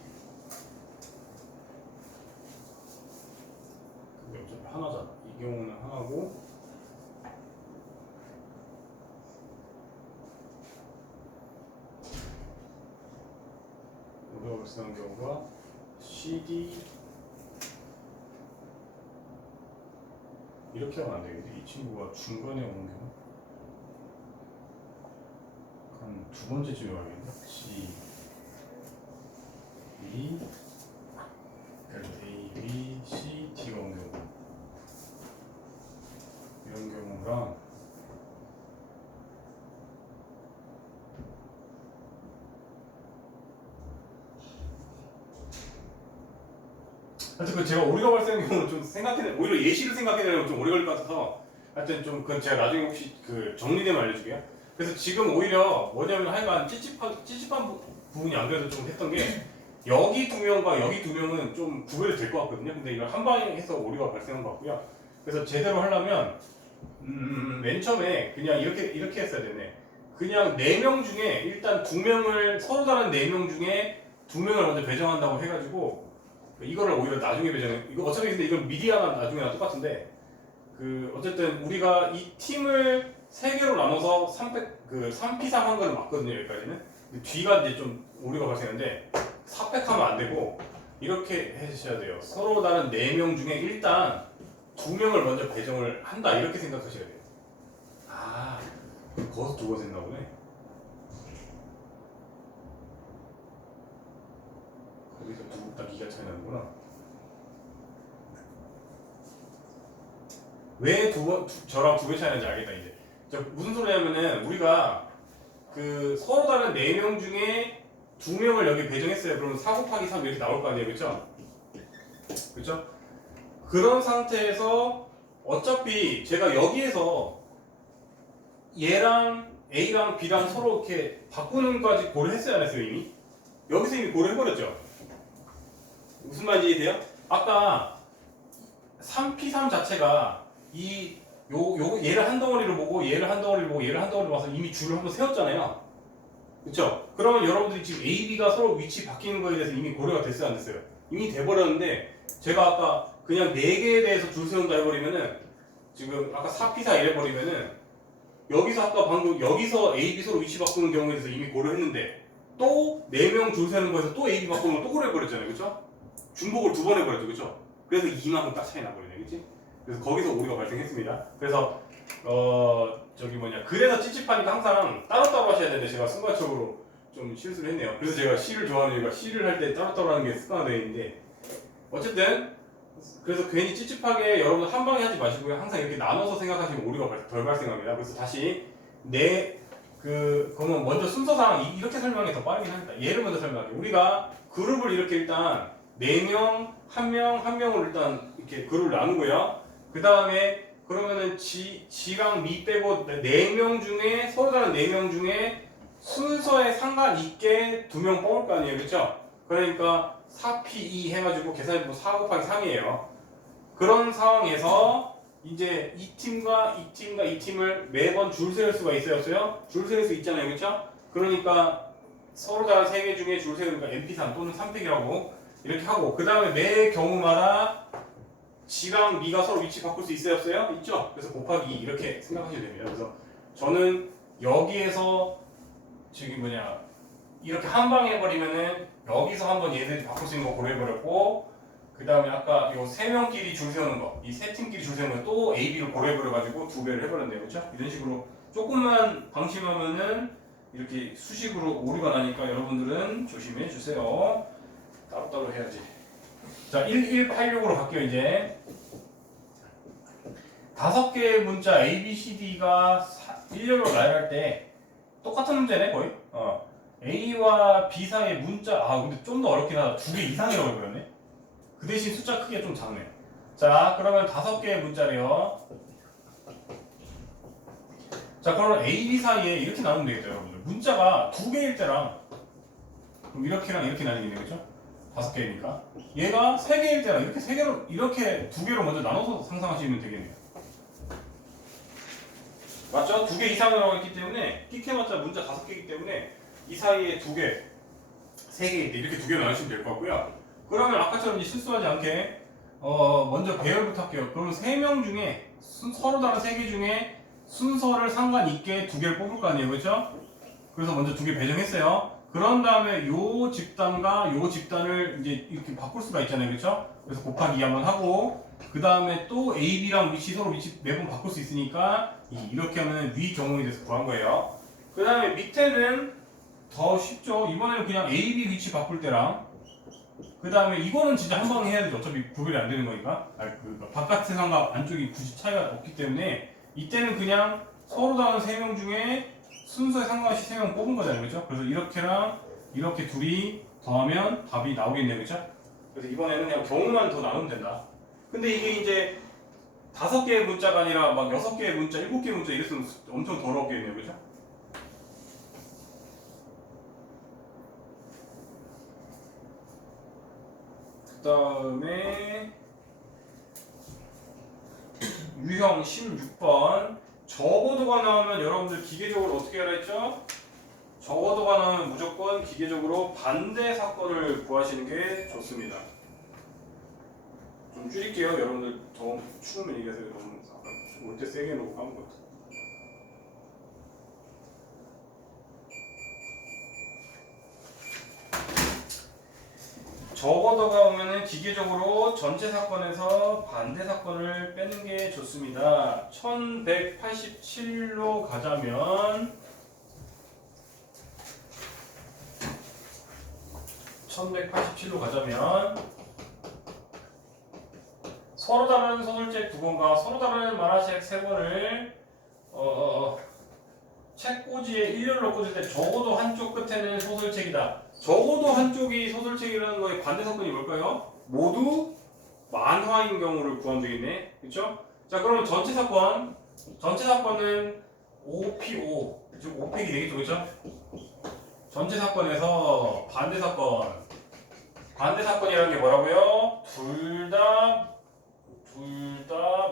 그게 어차피 하나잖아. 이 경우는 하나고 오류가 발생한 경우가 C, D 이렇게 하면 안 되겠는데 이 친구가 중간에 오는 경우 한 2번째쯤에 와야겠네. C, B, A, B, C, D가 오는 경우 이런 경우랑 하여튼 제가 오류가 발생한 경우는 좀 오히려 예시를 생각해내려면 좀 오래 걸릴 것 같아서 하여튼 좀 그건 제가 나중에 혹시 정리되면 알려줄게요. 그래서 지금 오히려 뭐냐면 하여간 찝찝한 부분이 안 그래도 좀 했던 게 여기 2명과 여기 2명은 좀 구별이 될 것 같거든요. 근데 이걸 한 방에 해서 오류가 발생한 것 같고요. 그래서 제대로 하려면 맨 처음에 그냥 이렇게 했어야 됐네. 그냥 4명 중에 일단 2명을 서로 다른 4명 중에 2명을 먼저 배정한다고 해가지고 이거를 오히려 나중에 배정해. 이거 어차피 근데 이건 미디어나 나중에나 똑같은데 어쨌든 우리가 이 팀을 3개로 나눠서 3P3 한 거는 맞거든요. 여기까지는. 근데 뒤가 이제 좀 오류가 발생하는데 4팩 하면 안 되고 이렇게 해주셔야 돼요. 서로 다른 4명 중에 일단 2명을 먼저 배정을 한다 이렇게 생각하셔야 돼요. 거기서 2번 생나 보네. 여기서 딱 기가 차이 나는구나. 왜 저랑 두 배 차이 나는지 알겠다 이제. 무슨 소리냐면은 우리가 그 서로 다른 4명 중에 2명을 여기 배정했어요. 그러면 4 곱하기 3 이렇게 나올 거 아니에요, 그렇죠? 그렇죠? 그런 상태에서 어차피 제가 여기에서 얘랑 A랑 B랑 서로 이렇게 바꾸는 것까지 고려했어야 했어요 이미. 여기서 이미 고려해버렸죠. 무슨 말인지 이해돼요? 아까 3P3 자체가 얘를 한 덩어리로 보고 얘를 한 덩어리로 보고 얘를 한 덩어리로 봐서 이미 줄을 한번 세웠잖아요. 그쵸? 그러면 여러분들이 지금 A, B가 서로 위치 바뀌는 거에 대해서 이미 고려가 됐어요 안 됐어요? 이미 돼버렸는데 제가 아까 그냥 4개에 대해서 줄 세운다 해버리면은 지금 아까 4P4 이래버리면은 여기서 아까 방금 여기서 A, B 서로 위치 바꾸는 경우에 대해서 이미 고려했는데 또 4명 줄 세는 거에서 또 A, B 바꾸는 걸 또 고려해버렸잖아요 그쵸? 중복을 2번 해버렸죠 그쵸? 그래서 이만큼 딱 차이 나버리네 그치? 그래서 거기서 오류가 발생했습니다. 그래서 그래서 찝찝하니까 항상 따로따로 하셔야 되는데 제가 순간적으로 좀 실수를 했네요. 그래서 제가 C를 좋아하는 이유가 C를 할 때 따로따로 하는 게 습관화되어 있는데 어쨌든 그래서 괜히 찝찝하게 여러분 한 방에 하지 마시고요. 항상 이렇게 나눠서 생각하시면 오류가 덜 발생합니다. 그래서 다시 그러면 먼저 순서상 이렇게 설명하는 게 더 빠르긴 합니다. 얘를 먼저 설명할게요. 우리가 그룹을 이렇게 일단 4명, 1명, 1명을 일단 이렇게 그룹을 나누고요. 그 다음에 그러면은 G랑 미 빼고 4명 중에 서로 다른 4명 중에 순서에 상관있게 2명 뽑을 거 아니에요 그쵸? 그러니까 4P2 해가지고 계산해보면 4 곱하기 3이에요 그런 상황에서 이제 이 팀과 이 팀과 이 팀을 매번 줄 세울 수가 있어요 없어요? 줄 세울 수 있잖아요 그쵸? 그러니까 서로 다른 3개 중에 줄 세우니까 MP3 또는 3팩이라고 이렇게 하고 그 다음에 매 경우마다 G랑 미가 서로 위치 바꿀 수 있어요 없어요? 있죠? 그래서 곱하기 2 이렇게 생각하시면 됩니다. 그래서 저는 여기에서 이렇게 한 방에 해버리면은 여기서 한번 얘들 바꿀 수 있는 거 고려해버렸고 그 다음에 아까 요 3명끼리 줄 세우는 거 이 3팀끼리 줄 세우는 거 또 A, B를 고려해버려가지고 2배를 해버렸네요 그렇죠? 이런 식으로 조금만 방심하면은 이렇게 수식으로 오류가 나니까 여러분들은 조심해 주세요. 따로따로 해야지. 자, 1186으로 갈게요, 이제. 5개의 문자 A, B, C, D가 일렬로 나열할 때 똑같은 문제네, 거의. A와 B 사이의 문자, 근데 좀 더 어렵긴 하다. 2개 이상이라고 해버렸네. 그 대신 숫자 크기가 좀 작네. 자, 그러면 5개의 문자래요. 자, 그러면 A, B 사이에 이렇게 나누면 되겠죠, 여러분들. 문자가 2개일 때랑, 그럼 이렇게랑 이렇게 나뉘겠네, 그죠? 5개니까 얘가 3개일 때랑 이렇게 2개로 먼저 나눠서 상상하시면 되겠네요. 맞죠? 2개 이상이라고 했기 때문에 끽해봤자 문자 5개이기 때문에 이 사이에 2개, 3개일 때 이렇게 2개로 나누시면 될 것 같고요. 그러면 아까처럼 이제 실수하지 않게 먼저 배열부터 할게요. 그러면 3명 중에 서로 다른 3개 중에 순서를 상관있게 2개를 뽑을 거 아니에요, 그렇죠? 그래서 먼저 2개 배정했어요. 그런 다음에 요 집단과 요 집단을 이제 이렇게 바꿀 수가 있잖아요, 그렇죠? 그래서 곱하기 2 한번 하고 그 다음에 또 A, B랑 서로 위치 매번 바꿀 수 있으니까 이렇게 하면 위 경우에 대해서 구한 거예요. 그 다음에 밑에는 더 쉽죠. 이번에는 그냥 A, B 위치 바꿀 때랑 그 다음에 이거는 진짜 한 방에 해야 되죠. 어차피 구별이 안 되는 거니까. 바깥 세상과 안쪽이 굳이 차이가 없기 때문에 이때는 그냥 서로 다른 3명 중에 순서에 상관없이 3명 뽑은 거잖아요, 그렇죠? 그래서 이렇게랑 이렇게 둘이 더하면 답이 나오겠네요, 그렇죠? 그래서 이번에는 그냥 경우만 더 나누면 된다. 근데 이게 이제 5개의 문자가 아니라 막 6개의 문자, 7개의 문자 이랬으면 엄청 더럽겠네요, 그렇죠? 그 다음에 유형 16번 적어도가 나오면 여러분들 기계적으로 어떻게 하라 했죠? 적어도가 나오면 무조건 기계적으로 반대 사건을 구하시는 게 좋습니다. 좀 줄일게요. 여러분들 더 추우면 얘기해서 너무 올 때 세게 놓고 하는 것 같아요. 적어도가 오면은 기계적으로 전체 사건에서 반대 사건을 빼는 게 좋습니다. 1187로 가자면 1187로 가자면 서로 다른 소설책 2권과 서로 다른 만화책 3권을 책꽂이에 일렬로 꽂을 때 적어도 한쪽 끝에는 소설책이다. 적어도 한쪽이 소설책이라는 거의 반대 사건이 뭘까요? 모두 만화인 경우를 구하면 되겠네. 그렇죠? 자, 그러면 전체 사건은 5P5, 즉 5팩이 되겠죠. 그렇죠? 전체 사건에서 반대 사건이라는 게 뭐라고요? 둘 다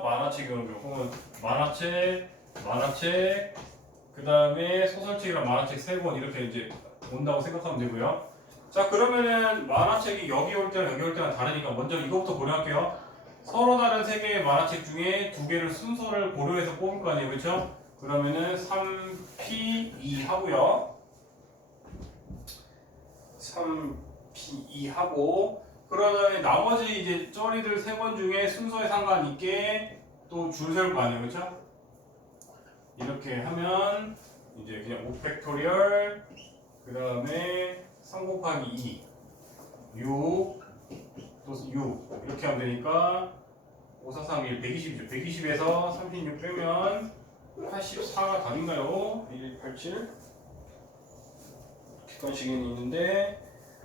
만화책이라는 거. 혹은 만화책, 그 다음에 소설책이랑 만화책 3권 이렇게 이제 온다고 생각하면 되고요. 자, 그러면은 만화책이 여기 올 때랑 여기 올 때랑 다르니까 먼저 이거부터 고려할게요. 서로 다른 3개의 만화책 중에 2개를 순서를 고려해서 뽑을 거 아니에요. 그렇죠? 그러면은 3P2 하고요. 3P2 하고, 그러다음에 나머지 이제 쩌리들 3권 중에 순서에 상관있게 또 줄 세울 거 아니에요. 그렇죠? 이렇게 하면 이제 그냥 5팩토리얼, 그 다음에 3 곱하기 2 6 또 6 이렇게 하면 되니까 5, 4, 3, 1 120이죠. 120에서 36 빼면 84가 답인가요? 1187 객관식에는 있는데,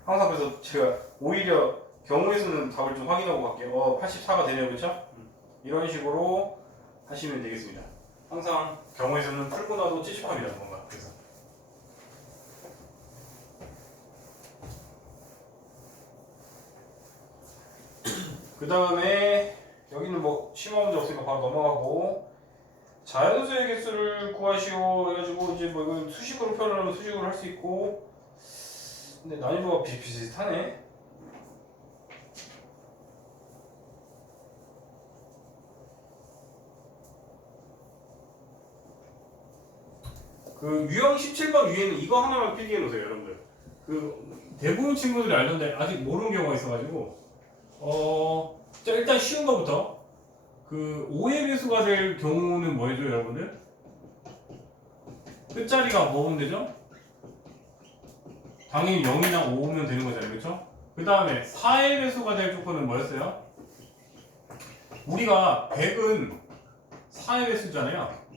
항상 그래서 제가 오히려 경우의 수는 답을 좀 확인하고 갈게요. 84가 되네요. 그렇죠? 이런 식으로 하시면 되겠습니다. 항상 경우의 수는 풀고 나도 78이라는 건가. 그래서 그 다음에 여기는 뭐 심화 문제 없으니까 바로 넘어가고, 자연수의 개수를 구하시오 해가지고 이제 뭐 이건 수식으로 표현하면 수식으로 할 수 있고, 근데 난이도가 비슷비슷하네. 그 유형 17번 위에는 이거 하나만 필기해 놓으세요, 여러분들. 그 대부분 친구들이 알던데 아직 모르는 경우가 있어가지고, 자, 일단 쉬운 거부터. 그 5의 배수가 될 경우는 뭐죠, 여러분들? 끝자리가 뭐면 되죠? 당연히 0이나 5면 되는 거잖아요, 그렇죠? 그 다음에 4의 배수가 될 조건은 뭐였어요? 우리가 100은 4의 배수잖아요.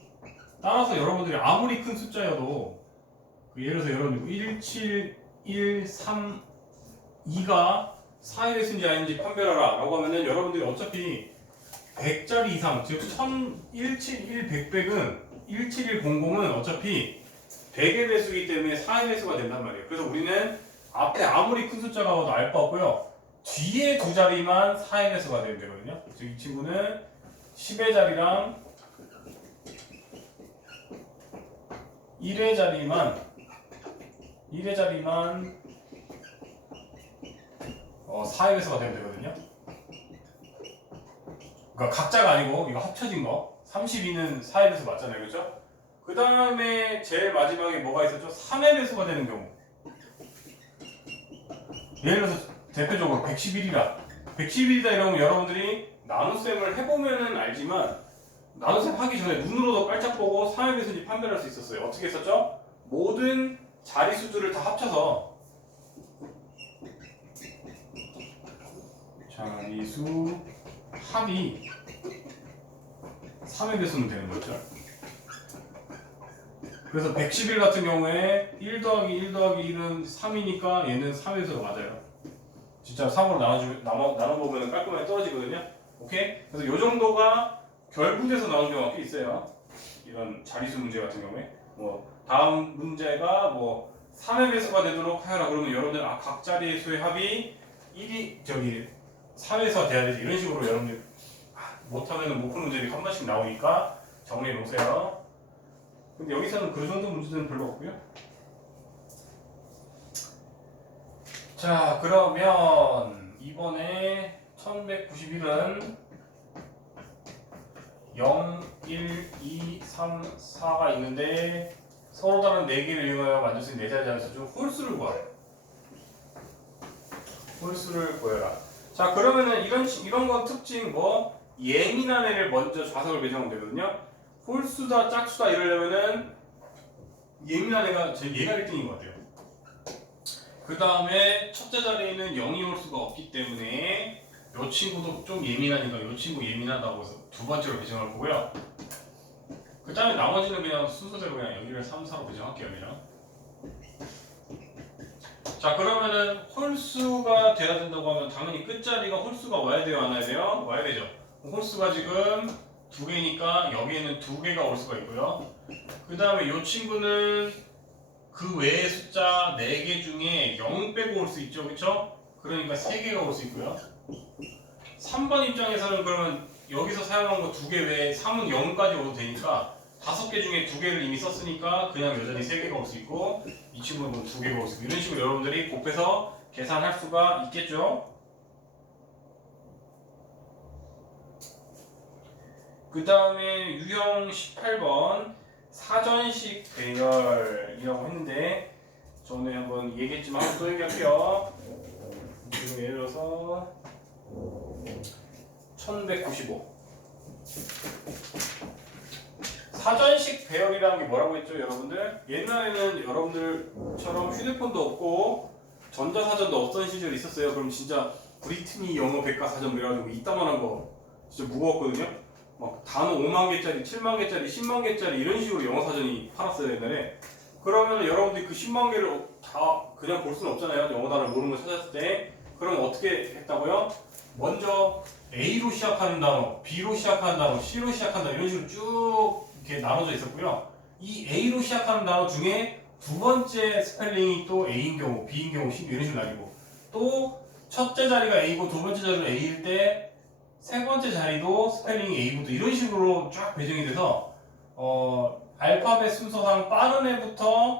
따라서 여러분들이 아무리 큰 숫자여도, 예를 들어서 여러분들 1, 7, 1, 3, 2가 4의 배수인지 아닌지 판별하라 라고 하면은 여러분들이 어차피 100짜리 이상, 즉 171, 100은 17100은 어차피 100의 배수이기 때문에 4의 배수가 된단 말이에요. 그래서 우리는 앞에 아무리 큰 숫자가 와도 알 바 없고요, 뒤에 두 자리만 4의 배수가 되면 되거든요. 즉 이 친구는 10의 자리랑 1의 자리만 4의 배수가 되면 되거든요. 그러니까 각자가 아니고 이거 합쳐진 거. 32는 4의 배수 맞잖아요, 그렇죠? 그 다음에 제일 마지막에 뭐가 있었죠? 3의 배수가 되는 경우. 예를 들어서 대표적으로 111이다 이러면 여러분들이 나눗셈을 해보면은 알지만, 나눗셈 하기 전에 눈으로도 깔짝 보고 3의 배수인지 판별할 수 있었어요. 어떻게 했었죠? 모든 자리수들을 다 합쳐서 자리수 합이 3의 배수면 되는 거죠. 그래서 111 같은 경우에 1 더하기 1 더하기 1은 3이니까 얘는 3의 배수가 맞아요. 진짜 3으로 나눠보면 깔끔하게 떨어지거든요. 오케이? 그래서 이 정도가 결부돼서 나오는 경우가 꽤 있어요. 이런 자리수 문제 같은 경우에. 뭐 다음 문제가 뭐 3의 배수가 되도록 하여라 그러면 여러분들 각 자리의 수의 합이 3에서 돼야 되지, 이런 식으로 여러분들 못하면 못 푸는 문제들이 한 번씩 나오니까 정리해 놓으세요. 근데 여기서는 그 정도 문제들은 별로 없고요. 자, 그러면 이번에 1191은 0, 1, 2, 3, 4가 있는데 서로 다른 4개를 이용하여 만들 수 있는 4자리 자연수 중 홀수를 구하라. 홀수를 구해라. 자, 그러면은 이런 건 특징 뭐 예민한 애를 먼저 좌석을 배정하면 되거든요. 홀수다 짝수다 이러려면은 예민한 애가 얘가 1등인 것 같아요. 그 다음에 첫째 자리에는 0이 올 수가 없기 때문에 이 친구도 좀 예민하니까 이 친구 예민하다고 해서 두 번째로 배정할 거고요. 그 다음에 나머지는 그냥 순서대로 그냥 여기를 3, 4로 배정할게요. 그냥. 자, 그러면은 홀수가 돼야 된다고 하면 당연히 끝자리가 홀수가 와야 돼요, 안 와야 돼요? 와야 되죠. 홀수가 지금 2개니까 여기에는 2개가 올 수가 있고요. 그 다음에 이 친구는 그 외의 숫자 4개 중에 0 빼고 올 수 있죠, 그쵸? 그러니까 3개가 올 수 있고요. 3번 입장에서는 그러면 여기서 사용한 거 2개 외에 3은 0까지 오도 되니까 5개 중에 2개를 이미 썼으니까 그냥 여전히 3개가 올 수 있고 이 친구는 2개가 올 수 있고 이런 식으로 여러분들이 곱해서 계산할 수가 있겠죠. 그 다음에 유형 18번 사전식 배열이라고 했는데 전에 한번 얘기했지만 또 얘기할게요. 지금 예를 들어서 1195 사전식 배열이라는 게 뭐라고 했죠, 여러분들? 옛날에는 여러분들처럼 휴대폰도 없고 전자사전도 없던 시절이 있었어요. 그럼 진짜 브리트니 영어 백과사전 이래가지고 이따만한 거 진짜 무거웠거든요. 막 단어 5만 개짜리, 7만 개짜리, 10만 개짜리 이런 식으로 영어 사전이 팔았어요, 옛날에. 그러면 여러분들이 그 10만 개를 다 그냥 볼 수는 없잖아요. 영어 단어 모르는 거 찾았을 때. 그럼 어떻게 했다고요? 먼저 A로 시작하는 단어, B로 시작하는 단어, C로 시작하는 단어 이런 식으로 쭉 이렇게 나눠져 있었고요. 이 A로 시작하는 단어 중에 두 번째 스펠링이 또 A인 경우, B인 경우, C 이런 식으로 나뉘고 또 첫째 자리가 A고 두 번째 자리가 A일 때 세 번째 자리도 스펠링이 A고 또 이런 식으로 쫙 배정이 돼서 알파벳 순서상 빠른 애부터